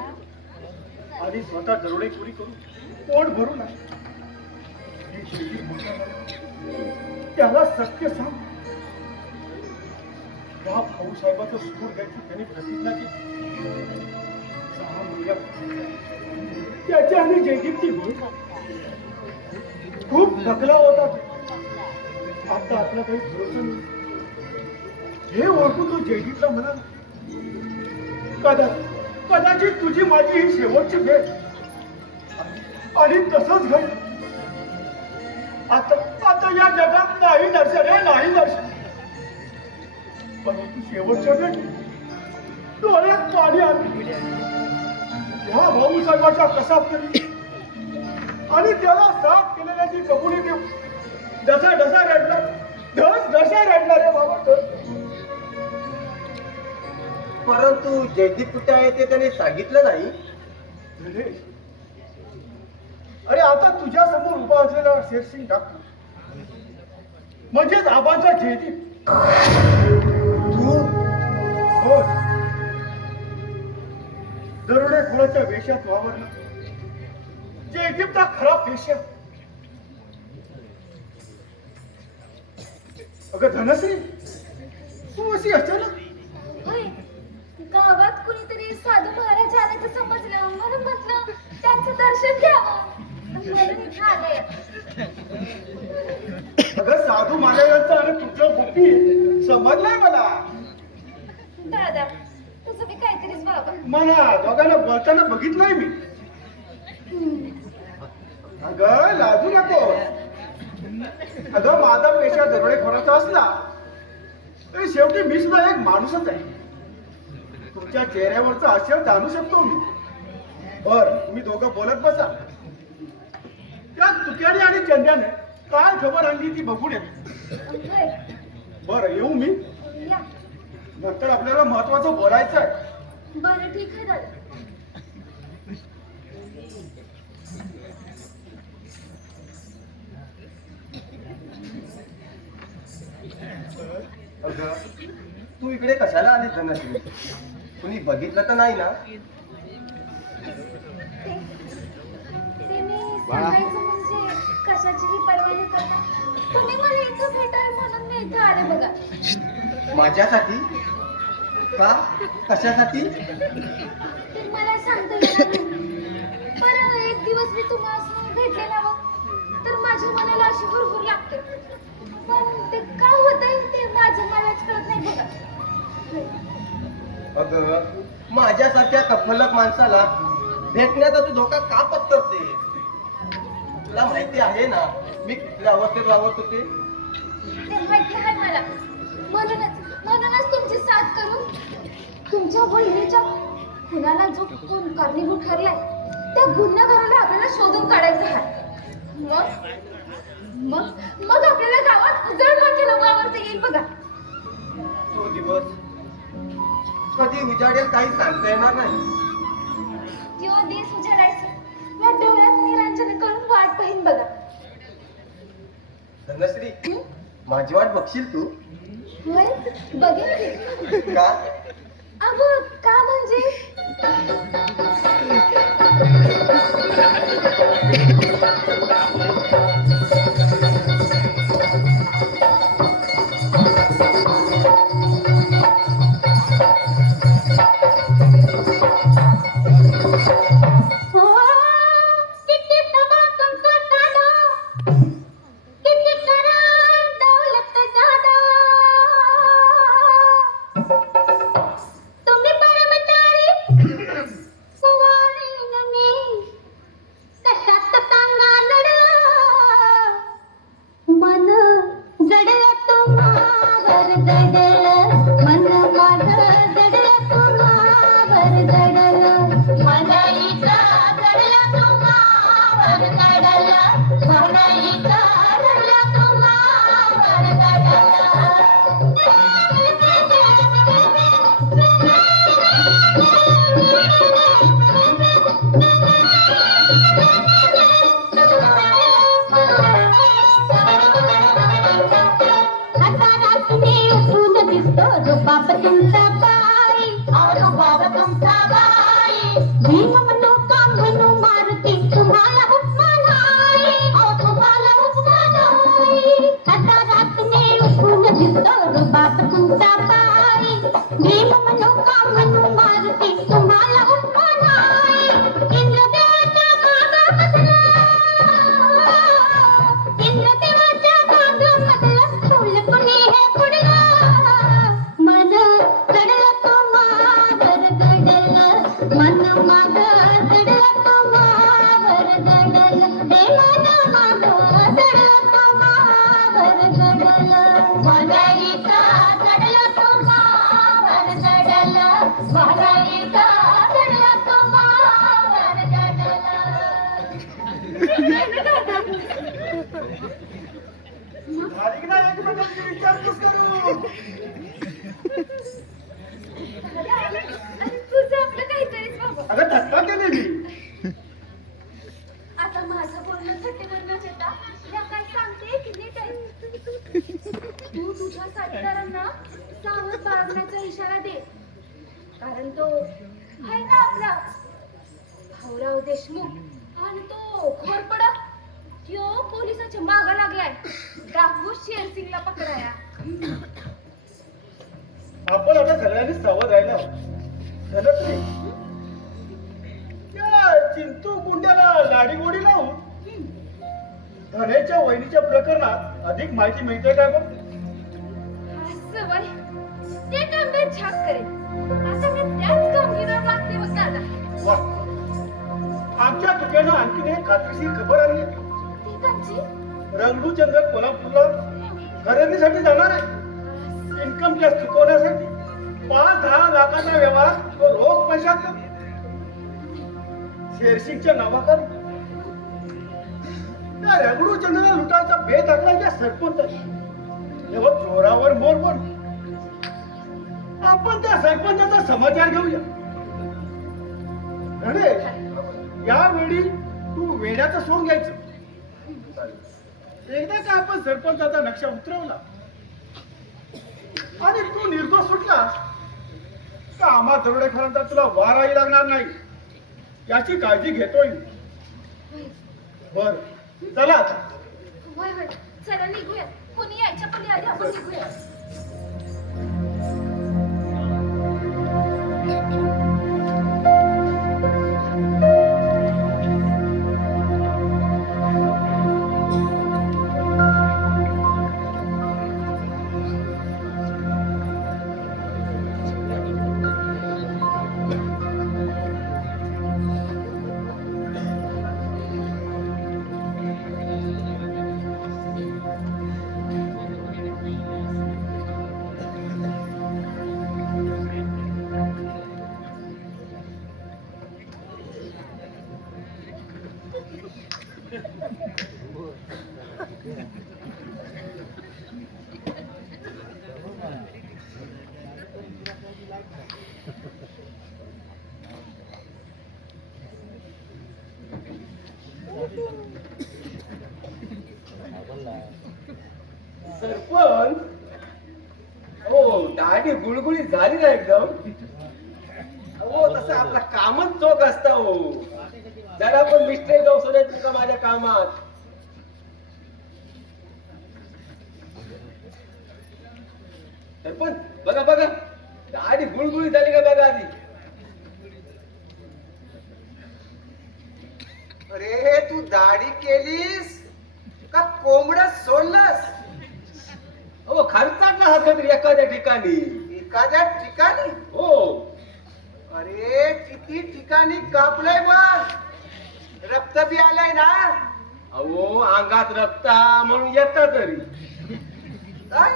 आणि स्वतः दरोडेखोरी करून पोट भरून आहे. हे जयदीप मोठा झाला. त्याला सत्य सांग. या भाऊ साहेबाचं सूड घ्यायची त्याने प्रतिज्ञा केली. 6 महिन्यात त्याची आणि जयदीपची भेट खूप थकला होता. आता आपला काही भरोसा नाही हे ओळखून तो जयदीपला म्हणाला, कदाचित तुझी माझी ही शेवटची भेट. आणि तसंच घडलं. आता या जगात नाही दर्शन आहे, नाही दर्शन. परंतु शेवटच्या भेट डोळ्यात पाणी आले. ह्या भाऊ साहेबाच्या कसा तरी आणि त्याला साथ केलेल्याची कबुली देऊ जसा ढसा रडला, ढसा रडला रे बाबा ढस. परंतु जयदीप कुठे आहे ते त्याने सांगितलं नाही. अरे आता तुझ्या समोर उभा असलेला शेरसिंग डॉक्टर म्हणजेच आबांचा जयदीप. तू हो, दरोडेखोराच्या वेशात वावरला जयदीपचा खरा पेशा. अगं धनश्री, तू अशी अचानक. होय, गावात कुणीतरी साधू महाराज आल्याचं समजलं म्हणून म्हटलं त्यांचं दर्शन घ्यावं म्हणून इथं आले. अगं साधू महाराजांचं आणि तुझं बुद्धी समजलंय मला. दादा, तुझं बी काहीतरीच बाबा. मला दोघांना बोलताना बघितलंय मी. अगं लाजू नको. अगं माझा पेशा दरोडेखोराचा असला तरी शेवटी मी सुद्धा एक माणूसच आहे. तुमच्या चेहऱ्यावरचा आश्चर्य जाणू शकतो मी. बर, तुम्ही दोघं बोलत बसा. त्या तुक्याने आणि चंद्याने काय खबर आणली ती बघून या. होय, बरं, येऊ मी. या. नंतर आपल्याला महत्वाचं बोलायचं आहे. बरं, ठीक आहे दादा. अगं तू इकडे कशाला आली धनश्री? कुणी बघितलं तर नाही ना? ते मी सांगायचं म्हणजे कशाचीही पर्वा न करता तुम्ही मला इथं भेटाल म्हणून मी इथं आले बघा. माझ्यासाठी? का? कशासाठी? ते मला सांगता येणार नाही. पण एक दिवस मी तुम्हाला भेटले ना तर माझ्या मनाला अशी हुरहुर लागते. पण ते का होतंय ते माझं मलाच कळत नाही बघा. अगं माझ्यासारख्या कफलक माणसाला भेटण्याचा तू धोका का पत्करते? तुला माहिती आहे ना मी कुठल्या अवस्थेत वावरत होते. ते माहिती आहे मला. म्हणूनच तुमची साथ करून तुमच्या बहिणीच्या खुनाला जो कोण कारणीभूत ठरलाय त्या गुन्हेगाराला आपल्याला शोधून काढायचं आहे. मग आपल्याला गावात उजळवाटेला वावरता येईल बघा. तो दिवस कधी उजाडेल काही सांगता येणार नाही. जेव्हा देश उजाडायचं या डोळ्यात निरांजन करून वाट पाहिन बघा. धनश्री, माझी वाट बघशील तू? होय, बघेन की. का? अगो का म्हणजे अधिक ना एकमेकांची विचारपूस करू. तुझं आपलं काहीतरीच बाबा. अगं धक्का केली मी. आता माझं बोलणं थट्टेवर न घेता या काय सांगते की नीट आहे. तू तुझ्या साथीदारांना सावध बाळगण्याचा इशारा दे. कारण तो आहे ना आपला भाऊराव देशमुख आणि तो घोरपडा त्यो पोलिसाच्या मागा लागलाय डाकू शेरसिंगला पकडाया. आपण आता सगळ्यांनी सावध राहिला. धनश्री, त्या चिंतू गुंड्याला लाडीगोडी लावून धनेच्या वहिनीच्या प्रकरणात अधिक माहिती मिळते का बघ? असं वय ते काम मी छाप करेन. आता मी त्याच कामगिरीवर लागते बघ दादा. वा, आमच्या दुकानात आणखीन एक खात्रीशीर खबर आली आहे. ती कांची रंगडूचंद्र कोल्हापूरला खरेदीसाठी जाणार आहे. इन्कम टॅक्स चुकवण्यासाठी 5-10 लाखाचा व्यवहार तो रोख पैशात शेरसिंगच्या नावाखाली. त्या रंगडूचंद्रला लुटायचा बेत आखला त्या सरपंच. तेव्हा चोरावर मोर पण आपण त्या सरपंचाचा समाचार घेऊया. गणेश, यावेळी तू वेड्याचं सोंग घ्यायचं. एकदा का आपण सरपंचाचा नक्षा उतरवला आणि तू निर्दोष सुटलास तर आम्हा दरोडेखोरांचा तुला वाराही लागणार नाही याची काळजी घेतोय. बर, चला आता. वय वय चला निघूया. कोणी यायच्या पण आधी आपण निघूया. सरपंच हो दाढी गुळगुळी झाली ना एकदम हो तसं आपला कामच चोख असता हो जरा पण मिस्टेक जाऊ सुद्धा तुमका माझ्या कामात सरपंच बघा बघा दाढी गुळगुळी झाली का बघा आधी अरे तू दाढी केलीस का कोंबड सोडलंस हो खर्चातला हात तरी एखाद्या ठिकाणी एखाद्या ठिकाणी हो अरे किती ठिकाणी कापलंय बघ रक्त बी आलंय ना अहो अंगात रक्ता म्हणून येता तरी काय?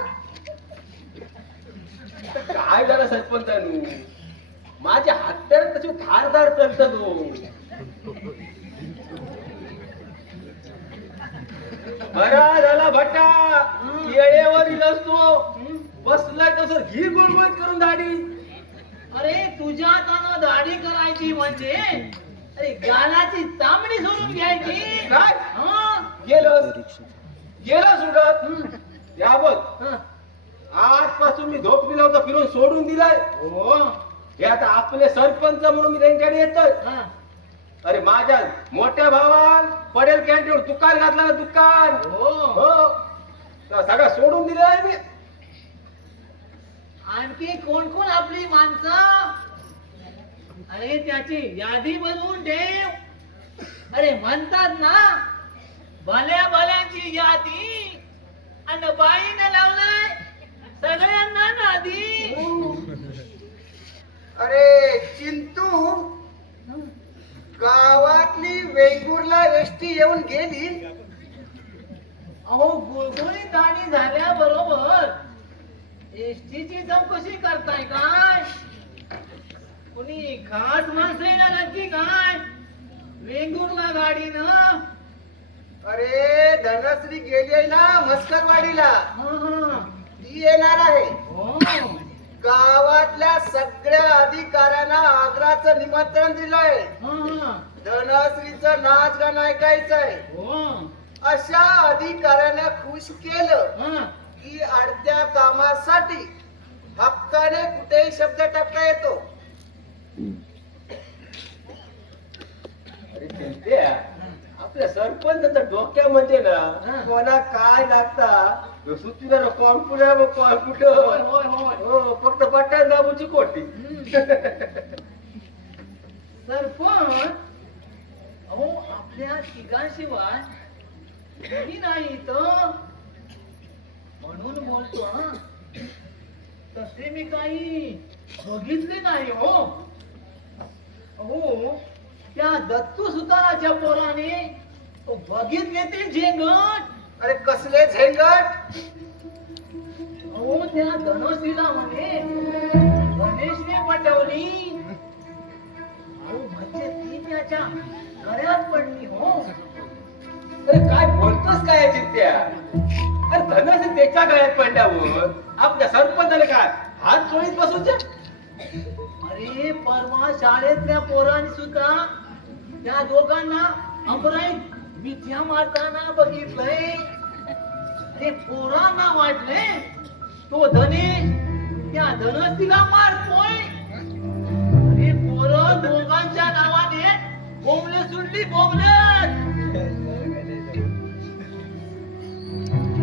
काय झालं सरपंचानू माझ्या हात्यात तशी धारदार चलतात हो बरा झाला भट्टा येळेवर असतो बसलाय तसं ही गुळगुळीत करून दाढी अरे तुझ्या हातानं दाढी करायची म्हणजे अरे गालाची चामडी सोडून घ्यायची काय हा? गेलं गेलं सुडत या बघ हा. आजपासून मी झोप दिला होता फिरून सोडून दिलाय हो हे आता आपले सरपंच म्हणून मी त्यांच्याकडे येतोय हा. अरे माझ्या मोठ्या भावान पडेल कॅन्टीन दुकान घातला ना दुकान हो हो तर सगळं सोडून दिलं आहे मी आणखी कोण कोण आपली माणसं अरे त्याची यादी बनवून ठेव अरे म्हणतात ना भल्या भल्यांची यादी आणि बाईने लावलाय सगळ्यांना नादी अरे चिंतू गावातली वेंगुर्ला एसटी येऊन गेली अहो गुळगुळी दाढी झाल्याबरोबर एसटीची चौकशी करताय काय कुणी खास माणसं येणार की काय वेंगुर्ला गाडीनं अरे धनश्री गेली ना मस्करवाडीला हा. ती येणार आहे हो गावातल्या सगळ्या अधिकाऱ्यांना आग्राचं निमंत्रण दिलंय हा. धनश्रीचं नाच गाणं ऐकायचंय हो अशा अधिकाऱ्यांना खुश केलं हा. की अडत्या कामासाठी हक्काने कुठेही शब्द टाकता येतो अरे चिंत्या आपल्या सरपंचाचं डोक्या म्हणजे ना हा. कोणा काय लागता सुचणार कॉम्प्युटर होय कॉम्प्युटर होय होय हो फक्त बटन दाबूची कोटी सरपंच अहो आपल्या तिघांशिवाय कोणी नाही तर म्हणून बोलतो हा. तसे मी काही बघितले नाही हो अहो त्या दत्तू सुताराच्या पोराने तो बघितले ते झेंगट अरे कसले झेंगट अहो त्या धनश्रीला म्हणे गणेशने पटवली अहो म्हणजे ती त्याच्या गळ्यात पडली हो अरे काय बोलतोस काय चिंत्या अरे धनच त्याच्या गळ्यात पडल्यावर आपल्या सरपंचाने काय हात चोळीत बसूच्या अरे परवा शाळेतल्या पोरांनी सुद्धा त्या दोघांना अमराईत मिथ्या मारताना बघितलंय ते पोरांना वाटले तो धनेश त्या धनस्तीला मारतोय अरे पोरं दोघांच्या नावाने बोंबले सुटली बोंबलत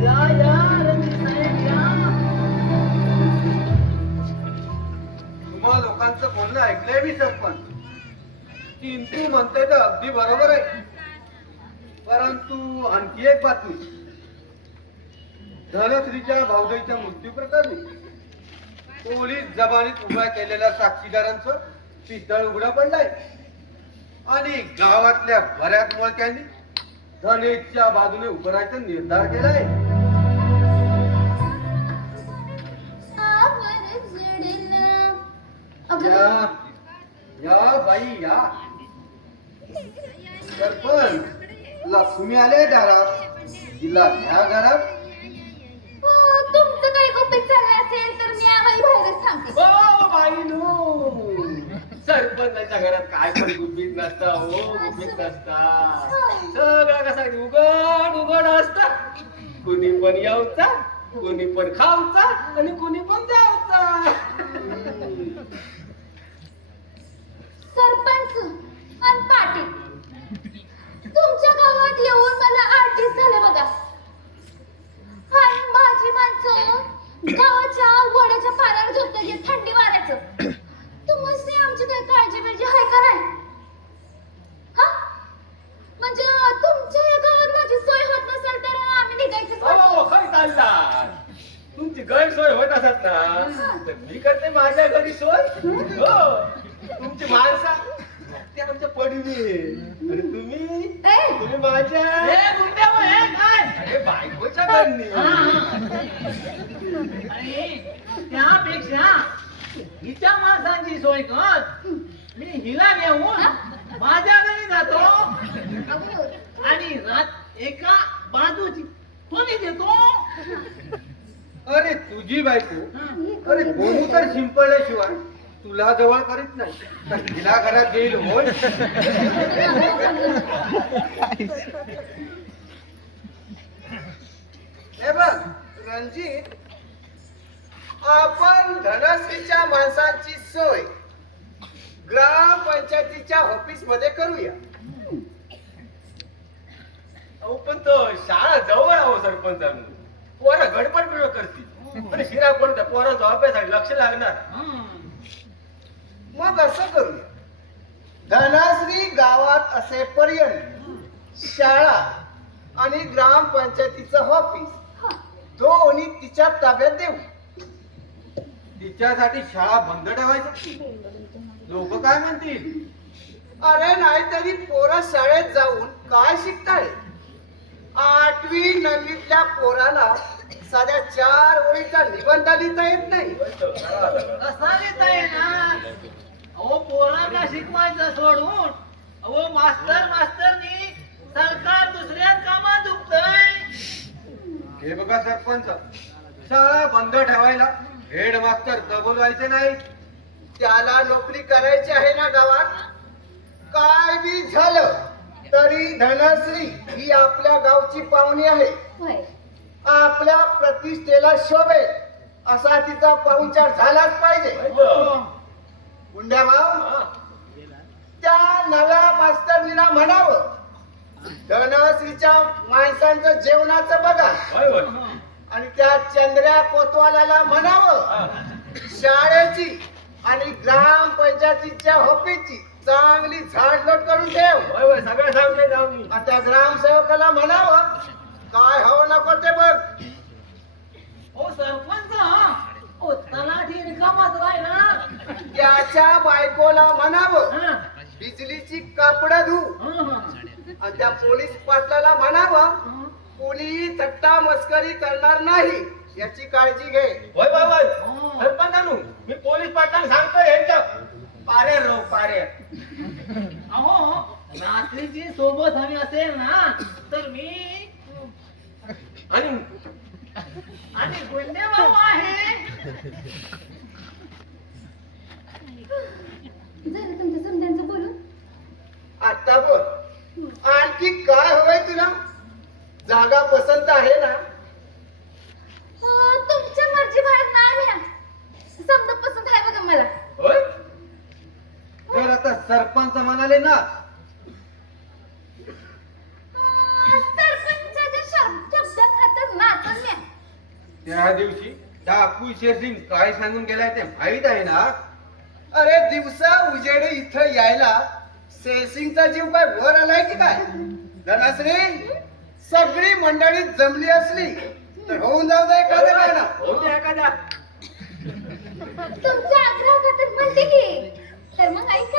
या रणजित साहेब या तुम्हा लोकांचं बोलणं ऐकलंय मी सरपंच चिंतू म्हणते तर अगदी बरोबर आहे परंतु आणखी एक बातमी धनश्रीच्या भाऊजाईच्या मृत्यू प्रकरणी पोलीस जबानीत उभ्या केलेल्या साक्षीदारांचं पितळ उघडा पडलाय आणि गावातल्या बऱ्याच मोळक्यांनी धनेशच्या बाजूने उभं राहायचा निर्धार केलाय या या बाई या सरपंच लक्ष्मी आले दारात, तिला घ्या घरात. तुमचं काही गुपित चाललं असेल तर मी आम्हाला बाहेरच थांबते. हो बाईनो, सरपंचाच्या घरात काय पण गुपित नसता हो, गुपित नसता. सगळं कसा उघड उघड असता. कुणी पण यावचा, कुणी पण खाऊचा आणि कुणी पण द्यावचा. सरपंच आणि पाटील तुमच्या गावात येऊन मला 8 दिवस झाले बघा. आणि माझी माणसं गावाच्या वड्याच्या पानावर झोपतात थंडी वाऱ्याचं. तुम्हाला आमची काही काळजी बिळजी आहे का नाही? हा म्हणजे तुमच्या या गावात माझी सोय होत नसेल तर आम्ही निघायचं. हो काय चालला, तुमची गैरसोय होत असत ना तर मी करते माझ्या घरी सोय. हो तुमची माणसं ते आमच्या पडवी आणि तुम्ही माझ्या ए गुंड्या मग हे काय? अरे बायकोच्या घरनी. आणि त्यापेक्षा हिच्या माणसांची सोय कर. मी हिला घेऊन माझ्या घरी जातो आणि रात एका बाजूची खोली देतो. अरे तुझी बायको, अरे कोणी तर शिंपडल्याशिवाय तुला जवळ करीत नाही तर तिला घरात घेईल होय. हे बघ रणजित, आपण धनश्रीच्या माणसांची सोय ग्रामपंचायतीच्या ऑफिस मध्ये करूया. अहो पण तो शाळा जवळ आहो सरपंचांनी. पोरं गडबड बिडबड करतील आणि शिरा कोणत्या पोरांचा अभ्यासासाठी लक्ष लागणार. मग असं करूया, धनश्री गावात असेपर्यंत शाळा आणि ग्रामपंचायतीचं ऑफिस दोन्ही तिच्या ताब्यात देऊ. तिच्यासाठी शाळा बंद ठेवायची, लोक काय म्हणतील? अरे नाहीतरी पोरं शाळेत जाऊन काय शिकताय? 8वी 9वीतल्या पोराला साध्या 4 ओळीचा निबंध लिहिता येत नाही. कसा देता येणार? अहो पोरांना शिकवायचं सोडून अहो मास्तरनी सरकार दुसऱ्याच कामात दुखतय. हे बघा सरपंच, शाळा बंद ठेवायला हेडमास्तर बोलवायचे नाही. त्याला नोकरी करायची आहे ना गावात. काय बी झालं तरी धनश्री ही आपल्या गावची पाहुणी आहे. होय. आपल्या प्रतिष्ठेला शोभेल असा तिचा पाहुणचार झालाच पाहिजे. गुंड्या भाऊ, त्या नव्या मास्तरनीला म्हणावं धनश्रीच्या माणसांचं जेवणाचं बघा. आणि त्या चंद्र्या कोतवालाला म्हणावं शाळेची आणि ग्रामपंचायतीच्या ऑफिसची चांगली झाडलोट करून ठेव. सगळं सांगते जाऊ मी. आणि त्या ग्रामसेवकाला म्हणावं काय हवं नको ते बघ. ओ सरपंच ओ तलाठी रिकामाच राहिला. त्याच्या बायकोला म्हणावं हं, बिजलीची कापडं धू. हं, आणि त्या पोलीस पाटलाला म्हणावं हं. कोणी थट्टा मस्करी करणार नाही याची काळजी घे. होय बाबा सरपंचानू, मी पोलीस पाटलांना सांगतो यांच्या पारे राव पारे. अहो रात्रीची सोबत हवी असेल ना तर मी आणि आणि गुंडे भाऊ आहे. जरा तुमच्या समजांचं बोलू. आता बोल, आणखी काय हवंय तुला? जागा पसंत आहे ना? तुमच्या मर्जी बाहेर नाही मिळा. समजा पसंत आहे बघा मला. होय तर आता सरपंच म्हणाले ना, सरपंचाच्या शब्दात हातात नाचून द्या. त्या दिवशी डाकू शेरसिंग काय सांगून गेलाय ते माहित आहे ना? अरे दिवसा उजेडे इथं यायला सेसिंगचा जीव काय वर आलाय की काय? धनश्री, सगळी मंडळी जमली असली तर होऊन जाऊ दे एखाद्या वेळेला. होते एखाद्या. तुमच्या आग्रह खातर म्हणते की. तर मग ऐका.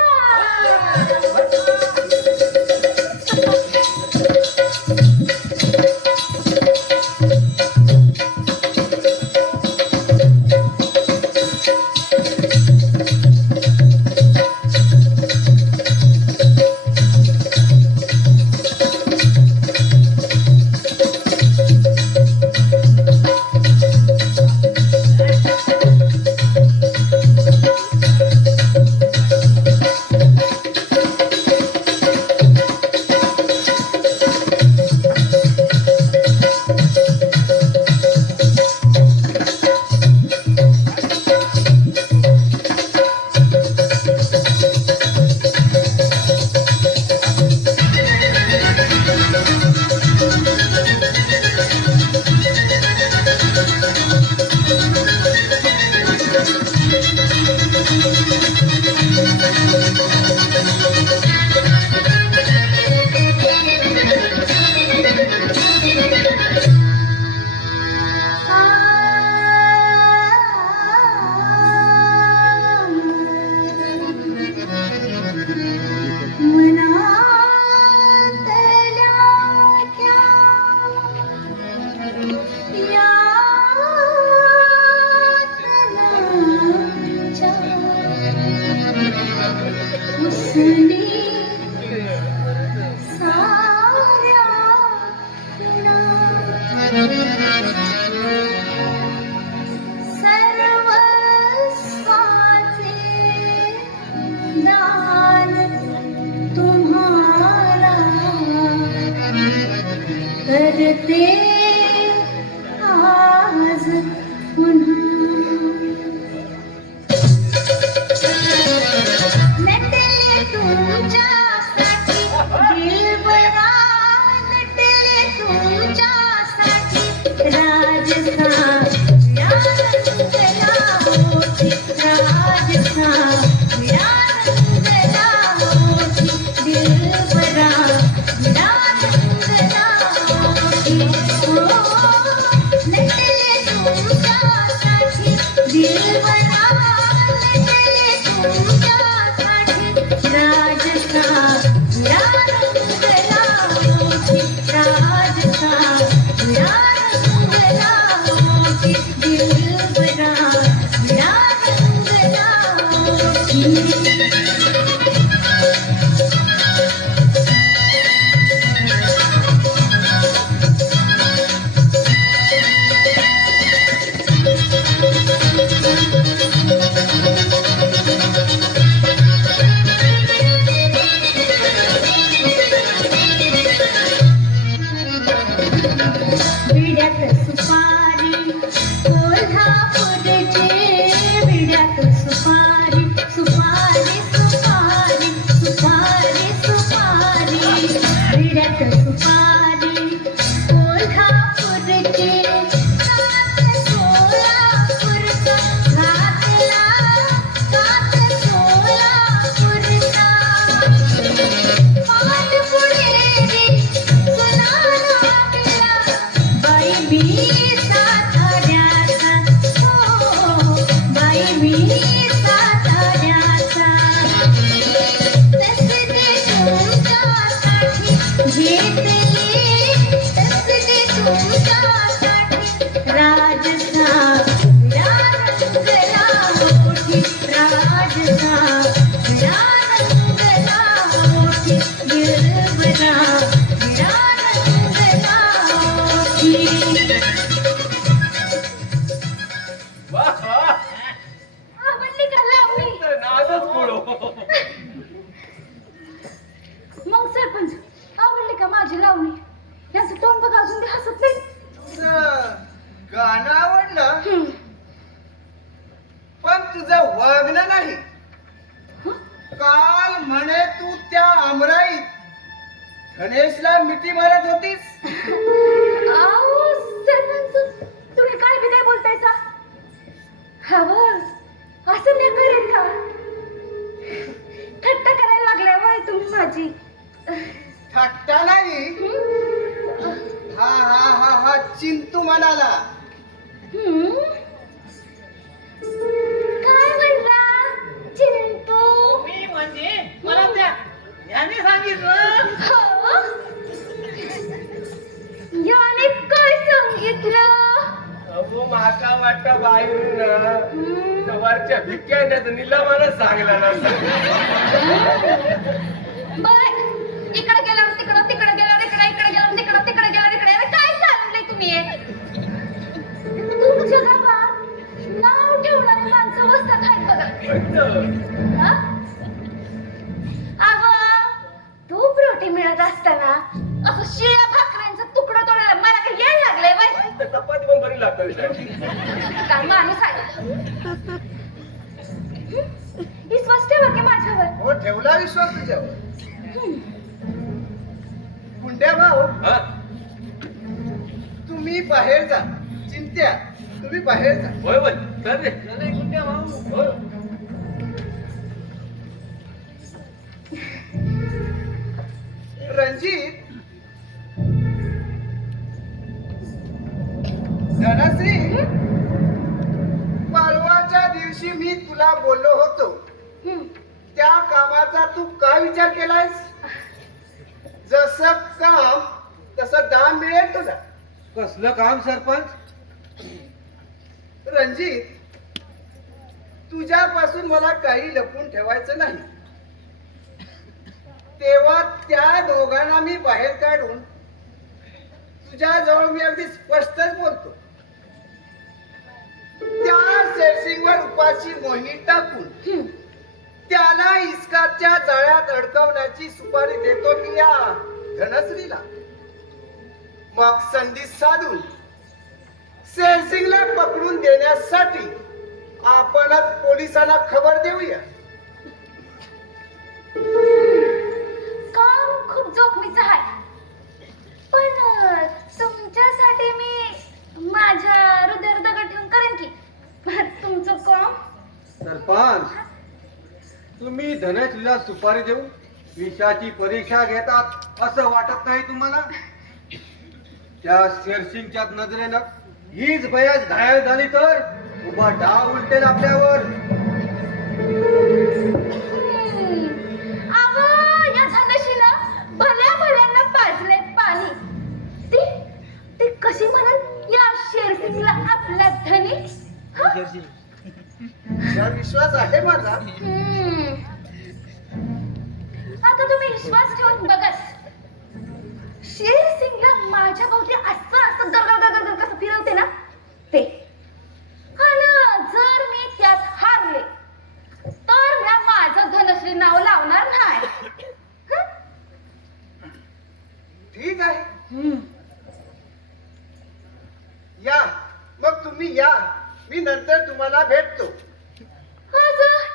असली साऱ्या सर्वस्वाचे दान तुम्हाला करते आज पुन्हा नटले तुमच्यासाठी दिलबरा नटले तुमच्यासाठी राजस्थान रंगला मोठी राजस्थान रंगला मोठी दिलबरा रंगला मोठी हो नटले तुमच्यासाठी दिलबरा नटले तुमच्यासाठी राजस्थान रंगला मोठी राजस्थान रंगला मोठी दिलबरा रंगला मोठी विड्यात सुपारी कोल्हापूरचे विड्यात सुपारी सुपारी सुपारी सुपारी सुपारी विड्यात सुपारी कोल्हापूरचे कात सोलापूरचा घातला कात सोलापूरचा पान पुढेरी सुनाला आपला बाई मी साताऱ्याचा हो बाई मी साताऱ्याचा तसले तुमच्यासाठी घेतले तसले तुमच्यासाठी राजस्थान रंगला मोठी राजस्थान रंगला मोठी दिलबरा रंगला मोठी वाह वाह आवडली का लावणी नादच पुढं मग सरपंच आवडली का माझी लावणी याचं तोंड बघा अजून ते हसत नाही गाणं आवडलं पण तुझं वागणं नाही. काल म्हणे तू त्या आमराईत गणेशला मिठी मारत होतीस. आओ सरपंच तुम्ही काय बी नाही बोलतायसा हवं असं नाही करेन का थट्टा करायला लागलाय वय तुम्ही माझी थट्टा नाही, हा हा हा हा चिंतू म्हणाला. काय म्हणला चिंटू मी म्हणजे मला त्या याने सांगितलं. याने काय सांगितलं अगो माका वाटतं बाहेरून वरच्या भिक्याने निलामाला सांगला ना बरं इकडे गेल्यावर तिकडं तिकडे गेल्यावर इकडे इकडे गेल्यावर तिकडं तिकडे गेल्यावर इकडे अरे काय चाललंय तुम्ही हे? तुमच्या गावात नाव ठेवणारी माणसं वस्तात आहेत बघा हा? अहो तूप रोटी मिळत असताना असं शिळ्या भाकऱ्यांचं तुकडं तोडायला मला काही येड लागलंय बाई चपाती पण बरी लागतात काय माणूस आहे विश्वास ठेवा की माझ्यावर हो ठेवला विश्वास तुझ्यावर. गुंड्या भाऊ हा तुम्ही बाहेर जा. चिंत्या तुम्ही बाहेर जा. होय होय चल रे गुंड्या भाऊ होय. रणजित धनश्री परवाच्या दिवशी मी तुला बोललो होतो त्या कामाचा तू काय विचार केलायस? जसं काम तसं दाम मिळेल तुला. कसलं काम सरपंच? रणजित तुझ्यापासून मला काही लपून ठेवायचं नाही. तेव्हा त्या दोघांना मी बाहेर काढून तुझ्या जवळ मी अगदी स्पष्टच बोलतो. त्या सेसिंगवर उपाची मोहिनी टाकून त्याला इस्काच्या जाळ्यात अडकवण्याची सुपारी देतो मी या धनश्रीला. मग संधी साधून सेसिंगला पकडून देण्यासाठी आपणच पोलिसांना खबर देऊया. काम खूप जोखमीचं आहे, पण तुमच्यासाठी मी माझ्या हृदयावर दगड ठेवून करेन की तुमचं काम. सरपंच, तुम्ही धनश्रीला सुपारी देऊन विषाची परीक्षा घेतात असं वाटत नाही तुम्हाला? त्या शेरसिंगच्या नजरेनं हीच बयाच घायल झाली तर उभा डाव उलटेल आपल्यावर. अहो, या धनशीला भल्या भल्यांना पाजले पाणी. ती कशी म्हणेल या शेरसिंगला आपला धनी? हं? या विश्वास आहे माझा. आता तुम्ही विश्वास ठेवून बघत शेरसिंगला माझ्या भोवती असं गरगर कसं फिरवते ना ते. आणि जर मी त्यात हारले तर मी माझं धनश्री नाव लावणार नाही. हं? ठीक आहे, या मग तुम्ही या, मी नंतर तुम्हाला भेटतो.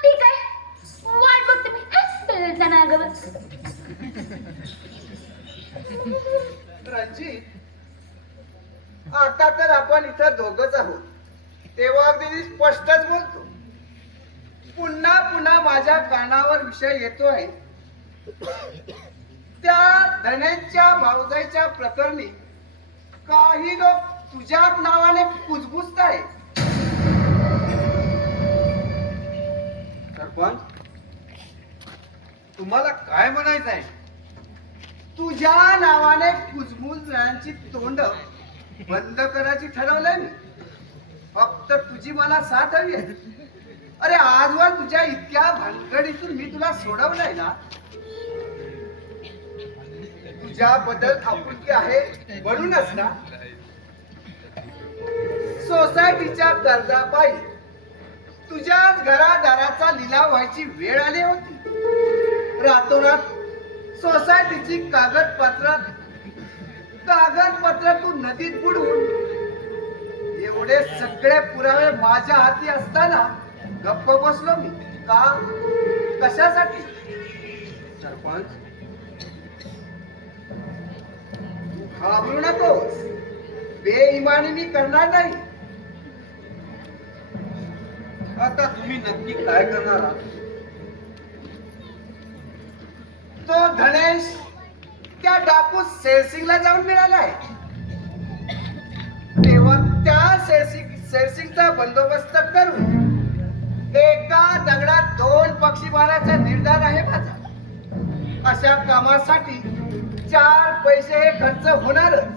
ठीक आहे, वाट बघते मी. हं? जनागवत. रणजित, आता तर आपण इथं दोघच आहोत, तेव्हा अगदी स्पष्टच बोलतो. पुन्हा पुन्हा माझ्या कानावर विषय येतो आहे त्या धनेच्या भाऊजाईच्या प्रकरणी काही लोक तुझ्या नावाने कुजबुजत आहे. सरपंच, तुम्हाला काय म्हणायचं आहे? तुझ्या नावाने कुजबुजण्याची तोंड बंद करायची ठरवलंय मी. फक्त तुझी मला साथ हवी आहे. अरे आजवर तुझ्या इतक्या भानगडीतून मी तुला सोडवलंय ना. तुझ्याबद्दल आपुलकी आहे म्हणूनच ना. सोसायटीच्या कर्जापायी तुझ्याच घरादाराचा लिलाव व्हायची वेळ आली होती. रातोरात सोसायटीची कागदपत्र तू नदीत बुडवून एवढे सगळे पुरावे माझ्या हाती असताना गप्प बसलो मी का? कशासाठी? सरपंच, तू घाबरू नकोस. बेईमानी मी करणार नाही. आता तुम्ही नक्की काय करणार आहात? तो धनेश त्या डाकू सेरसिंगला जाऊन मिळालाय. तेव्हा त्या सेरसिंगचा बंदोबस्त करून एका दगडात 2 पक्षी मारायचा निर्धार आहे माझा. अशा कामासाठी 4 पैसे हे खर्च होणारच.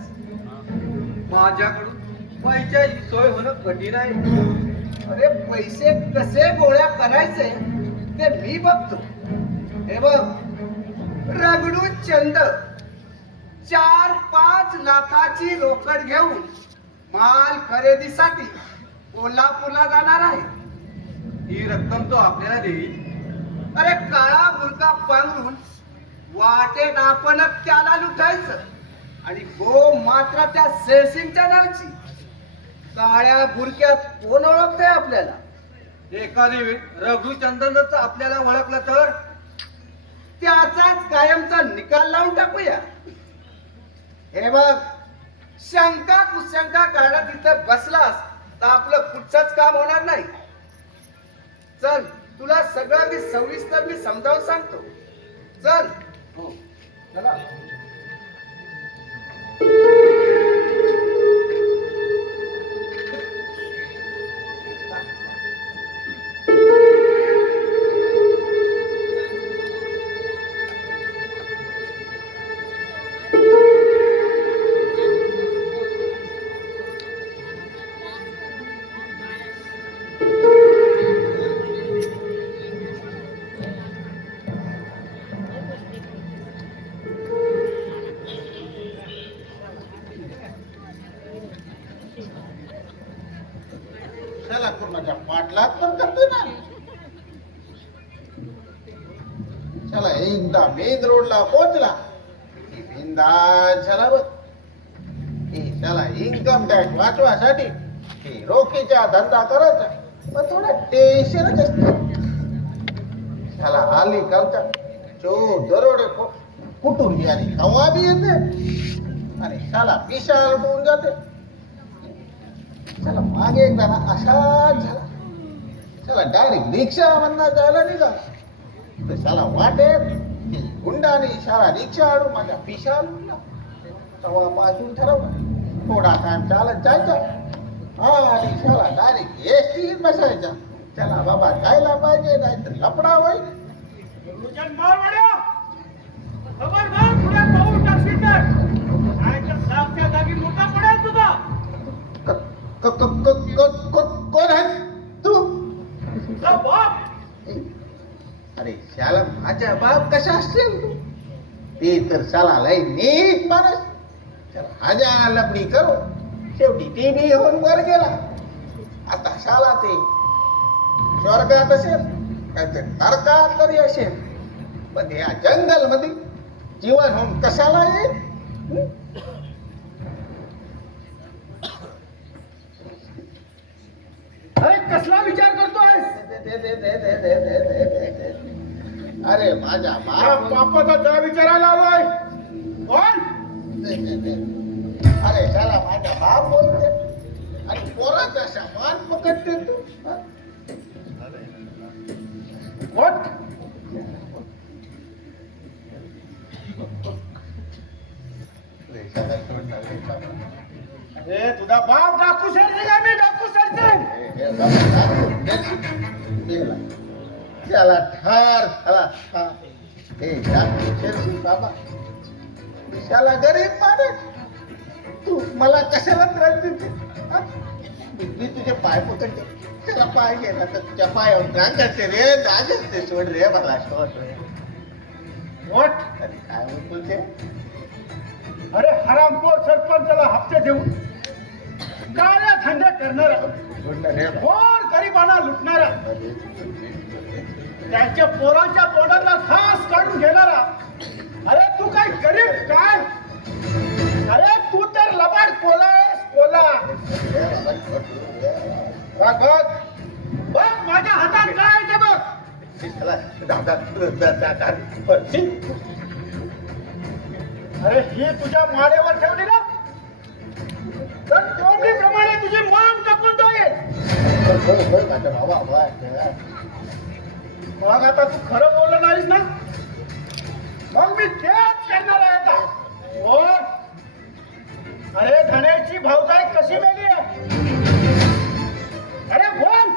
माझ्याकडून पैशाची सोय होणं कठीण आहे. अरे पैसे कसे गोळा करायचे ते मी बघतो. हे बघ, रगडू चंद 4-5 लाखाची रोकड घेऊन माल खरेदीसाठी कोल्हापूरला जाणार आहे. ही रक्कम तो आपल्याला देईल. अरे काळा बुरका पांघरून वाटेत आपणच त्याला लुटायचं आणि गो मात्र त्या सेसिंगच्या नावची. काळ्या बुरक्यात कोण ओळखतंय आपल्याला? एखादी वेळ रघु चंदनच आपल्याला ओळखलं तर त्याचाच कायमचा निकाल लावून टाकूया. हे बघ, शंका कुशंका काढत इथं बसलास तर आपलं पुढचंच काम होणार नाही. चल, तुला सगळं मी सविस्तर मी समजावून सांगतो. चल. हो, चला. पाठलाग पण करतो ना. चला एकदा मेन रोडला पोहोचला की बिंदास चला बघ. त्याला इन्कम टॅक्स वाचवासाठी हे रोखीचा धंदा करायचा पण थोडं टेन्शनच असतं. त्याला आली कालचा दरोडे कुठून बी आणि कवा बी येते आणि त्याला पिशाळ होऊन जाते. त्याला मागे एकदा ना असाच झाला. त्याला डायरेक्ट रिक्षा म्हणणार जायला निघाला तर त्याला वाटेत की गुंडाने शाळा रिक्षा आणून माझ्या पिशाळ म्हणला. तेव्हापासून ठरवलं थोडा टाइम चालत जायचा आणि शाळा डायरेक्ट एसटी बसायचा. त्याला बाबा जायला पाहिजे नाहीतर लपडा होईल. गुरुजन मारवाड्या, खबरदार पुढे पाऊल टाकशील तर नाहीतर सापच्या जागी मोठा पडेल तुझा. कोण आहे तू? तुझा बाप. अरे शाला माझा बाप कसा असेल तू? ते तर शाला लय नीट माणूस. हजार लपडी करू शेवटी टी व्ही होऊन वर गेला. आता शाला ते स्वर्गात असेल नाहीतर नरकात तरी असेल पण या जंगल मध्ये जीवन होऊन कशाला येईल? अरे कसला विचार करतोय? अरे माझ्या या बाप बापाचा जरा विचारायला आलोय. कोण? अरे शाला माझा बाप बोलते आणि पोराचा सामान पकडते तू. कोण? अरे तुझा बाप डाकू सरचे का? मी डाकू सरचे. त्याला ठार त्याला ठार. हे डाकू शेरशी बाबा शाला गरीब माणूस. तू मला कशाला त्रास देते? हा? मी तुझे पाय पकडते. त्याला पाय गेला तर तुझ्या पायावर रांग असते रे. जाग असते. सोड रे मला सोड रे. वॉट? अरे काय बोलते? अरे हरामखोर सरपंचाला हप्ते देऊन काळ्या धंदे करणारा, सोडलं रे. खोर गरिबांना लुटणारा, त्यांच्या पोरांच्या तोंडाला खास काढून घेणारा. अरे तू काय गरीब काय? अरे तू तर लबाड कोलास कोला. बघ बघ बघ माझ्या हातात काय आहे ते बघ. अरे ही तुझ्या मानेवर ठेवली ना तर तेवढीप्रमाणे तुझी मान कापून जाईल. मग आता तू खरं बोललं नाहीस ना? मग मी तेच करणार आहे आता. हो. अरे धण्याची भावताई कशी वेगळी आहे? अरे बोल.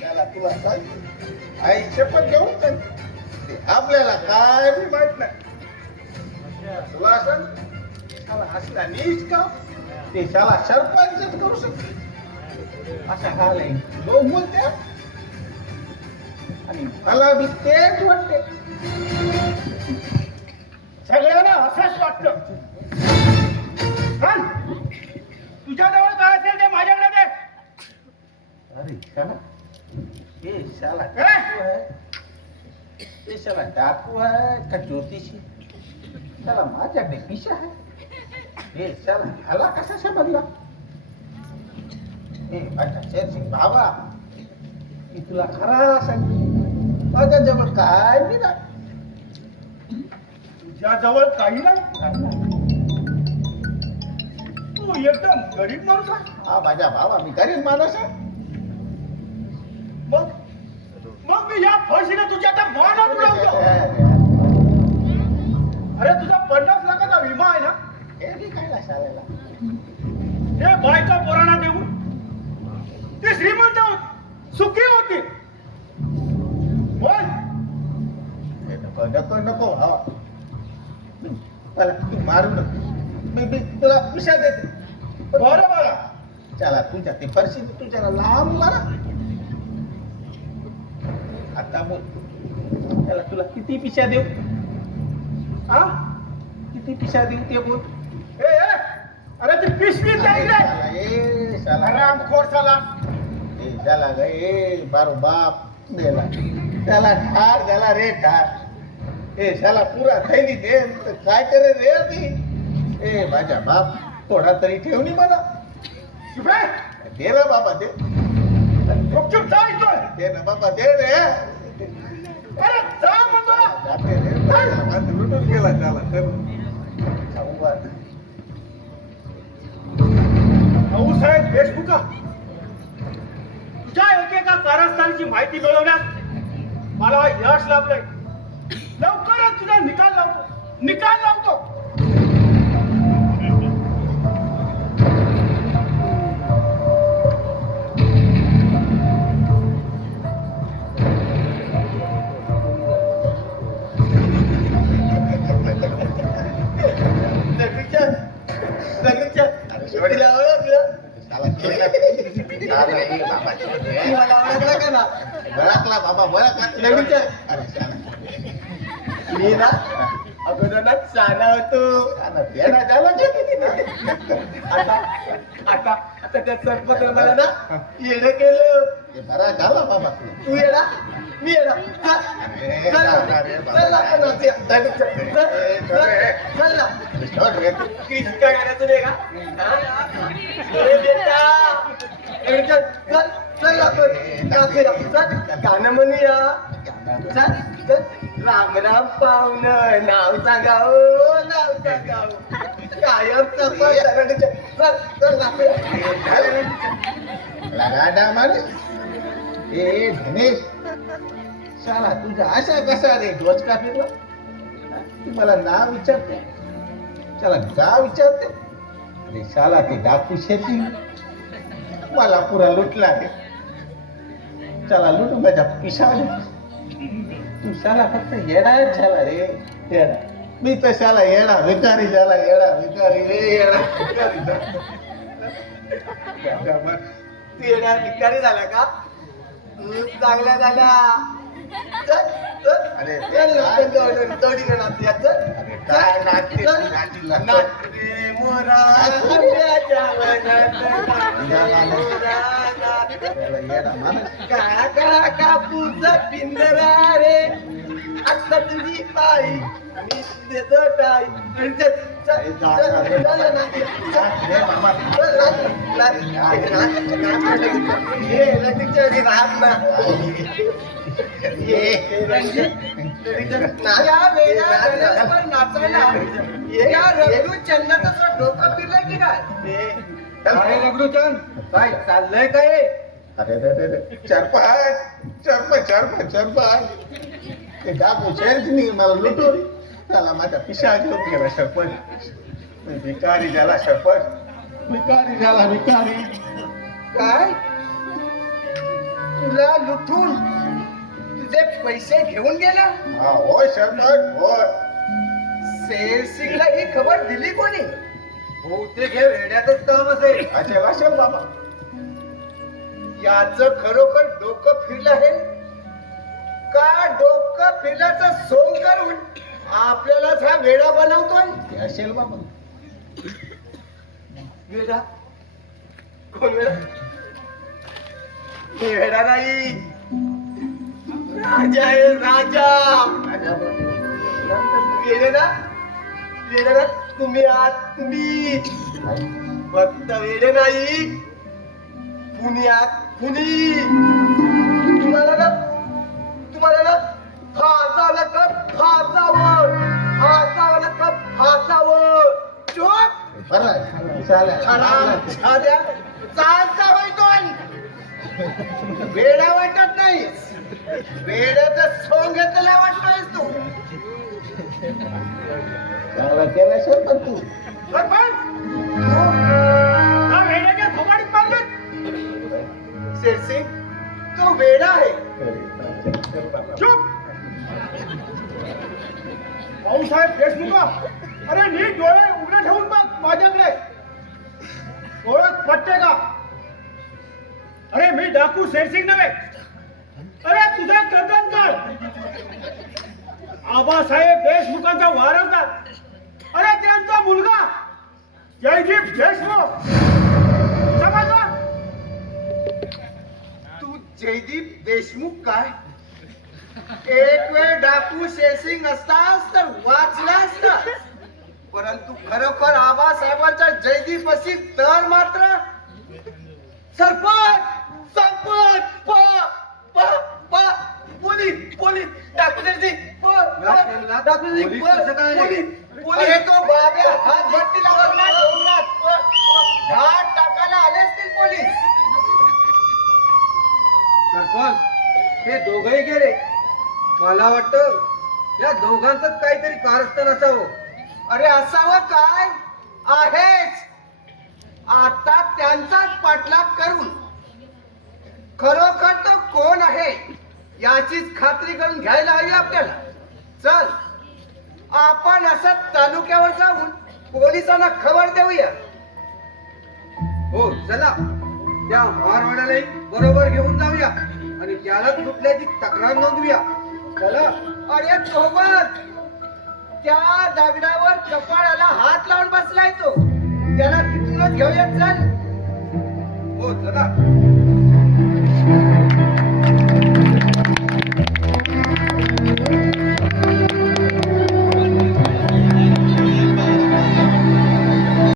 त्याला तुला आईचे पण घेऊन सांग. आपल्याला काय बी माहित नाही. तुला सांग शाला असला नीच का ते शाला सरपंच करू शकतो असा हाल आहे. लोक बोलते आणि मला बी तेच वाटते. सगळ्यांना असंच वाटतं. तुझ्या जवळ काय असेल ते माझ्याकडे दे. अरे शाला हे शाला काय? डाकू आहे. ते शाला डाकू आहे का ज्योतिषी? शाला माझ्याकडे पिशा आहे. हे शाला ह्याला कसा समजला? हे माझ्या शेरसिंग बाबा मी तुला खरा सांगतो माझ्या जवळ काय बी नाही. तुझ्या जवळ काही नाही. तू एकदम गरीब माणूस आहे. हा माझ्या बाबा मी गरीब माणूस आहे. मग मग मी या फळशीने तुझ्या आता मानात उडवतो. अरे तुझा 50 लाखाचा विमा आहे ना? हे बी काय शाळेला हे बायका पोरांना देऊन ते श्रीमंत सुखी होती. बोल. नको नको हा मला तू मारू नको. मी तुला पिशा देते. बरं बरं. चला तुझ्या ते फरशी तुझ्या लांब मारा. आता बोल त्याला तुला किती पिशा देऊ? हा? किती पिशा देऊ ते बोल. ए, ए, अरे ती पिशवी जाईल रे. शाला, ए, शाला. रामखोर साला. हे झाला ग ए बारो बाप मेला त्याला ठार झाला रे ठार ए झाला पुरा थैली दे तर काय करे रे मी ए माझ्या बाप थोडा तरी ठेवणी मला शिवाय दे ना बाबा दे गुपचूप जा इथून. दे ना बाबा दे रे अरे जा म्हणतो. जाते रे बाबा, लुटून गेला त्याला कर भाऊसाहेब देशमुखा तुझ्या एकेका कारस्थानाची माहिती मिळवण्यात मला यश लाभलंय. लवकरच तुझा निकाल लावतो. तिला ओळखलं ओळखला का ना बळकला बाबा बळकला मी ना अगोदरच शाळा होतो. तेरा झाला आता आता आता त्या सरपंच मला ना येणं केलं. बरा झाला बाबा तू येडा मी येडा. चल आपण नाचूया. चल ना. किसका गाण्याचं नाही का? अरे बेटा चल आपण नाचूया. चल गाणं म्हणूया. चल चल राम राम पाहुणं नाव सांगाव नाव सांगाव कायम चल चल गाडा मारे ए धनेश साला तुझा अशा कसा रे डोचका फिरला तू मला नाव विचारते चला गाव विचारते अरे साला ते डाकू शेती मला पुरा लुटला रे चला लुटू माझ्या पिशाला तू शाला फक्त येडाच झाला रे येडा मी तर शाला येडा भिकारी झाला येडा भिकारी रे येडा भिकारी झाला. तू येण्या भिकारी झाला का? चांगला झाला. चल चल अरे चल आपण जाऊन जोडीनं नाचूया. चल काय नाचते चल. तू नाचीला? नाच रे मोरा आंब्याच्या वनात मोरा नाच. त्याला येडा माणूस. काळा काळा कापूस पिंजरा रे आता तुझी पायी मी देतो टाई. आणि चल चल चल चल ना. हे बाबा चल नाच नाच हे लगेच राहत ना. काय चाललंय काय? अरे रे रे रे चरपाच ते डाकू शेरनी मला लुटून त्याला माझा पिशा घेऊन गेला सरपंच भिकारी झाला सरपंच भिकारी झाला भिकारी काय तुला लुटून तुझे पैसे घेऊन गेला? हा होय सरपंच होय सेलसिंगला ही खबर दिली कोणी? बहुतेक हे वेड्यातच काम असेल. असेल बाबा याच खरोखर डोकं फिरलं आहे का? डोकं फिरल्याचं सोंग करून आपल्यालाच हा वेडा बनवतोय. ते असेल बाबा वेडा कोण वेडा? हे वेडा नाही, राजा आहे राजा. वेडे ना वेडे ना तुम्ही आहात तुम्ही. फक्त वेडे नाही कुणी आहात कुणी. तुम्हाला ना फासावं का फासावं फासावं का फासावं. चोप बरं चालेल खराब झाल्या चालता होय कोण. वेडा वाटत नाही, वेड्याचं सोंग घेतलेला वाटतोयस तू. चांगला केला सरपंच तू शेरसिंग तो वेडा आहे. चुप भाऊसाहेब देशमुखा अरे नीट डोळे उघडे ठेवून बघ माझ्याकडे. ओळख पटते का? अरे मी डाकू शेरसिंग नव्हे. अरे तुझा कर्दनकर आबासाहेब देशमुखांचा वारसदार. अरे त्यांचा मुलगा जयदीप देशमुख. समजलं? जयदीप देशमुख काय एक वेळ डाकू शेसिंग असतास तर वाचला असतास, परंतु खरोखर आबासाहेबांचा जयदीप असेल तर मात्र सरपंच सरपंच पोलीस पोलीस डाकूजी पोलीस कसं काय? अरे तो बाब्या हात भट्टीला वरला डोंगरात घाट टाकायला आले असतील पोलीस. सरपंच हे दोघही गेले. मला वाटतं या दोघांचंच काहीतरी कारस्थान असावं. अरे असावं काय आहेच. आता त्यांचाच पाठलाग करून खरोखर तो कोण आहे याचीच खात्री करून घ्यायला हवी आपल्याला. चल आपण असं तालुक्यावर जाऊन पोलिसांना खबर देऊया. हो चला, त्या मारवाड्यालाही बरोबर घेऊन जाऊया आणि त्याला कुठल्याची तक्रार नोंदवूया. चला. अरे सोबत त्या दगडावर कपाळाला हात लावून बसलाय तो, त्याला तिथूनच घेऊया. चल. हो चला.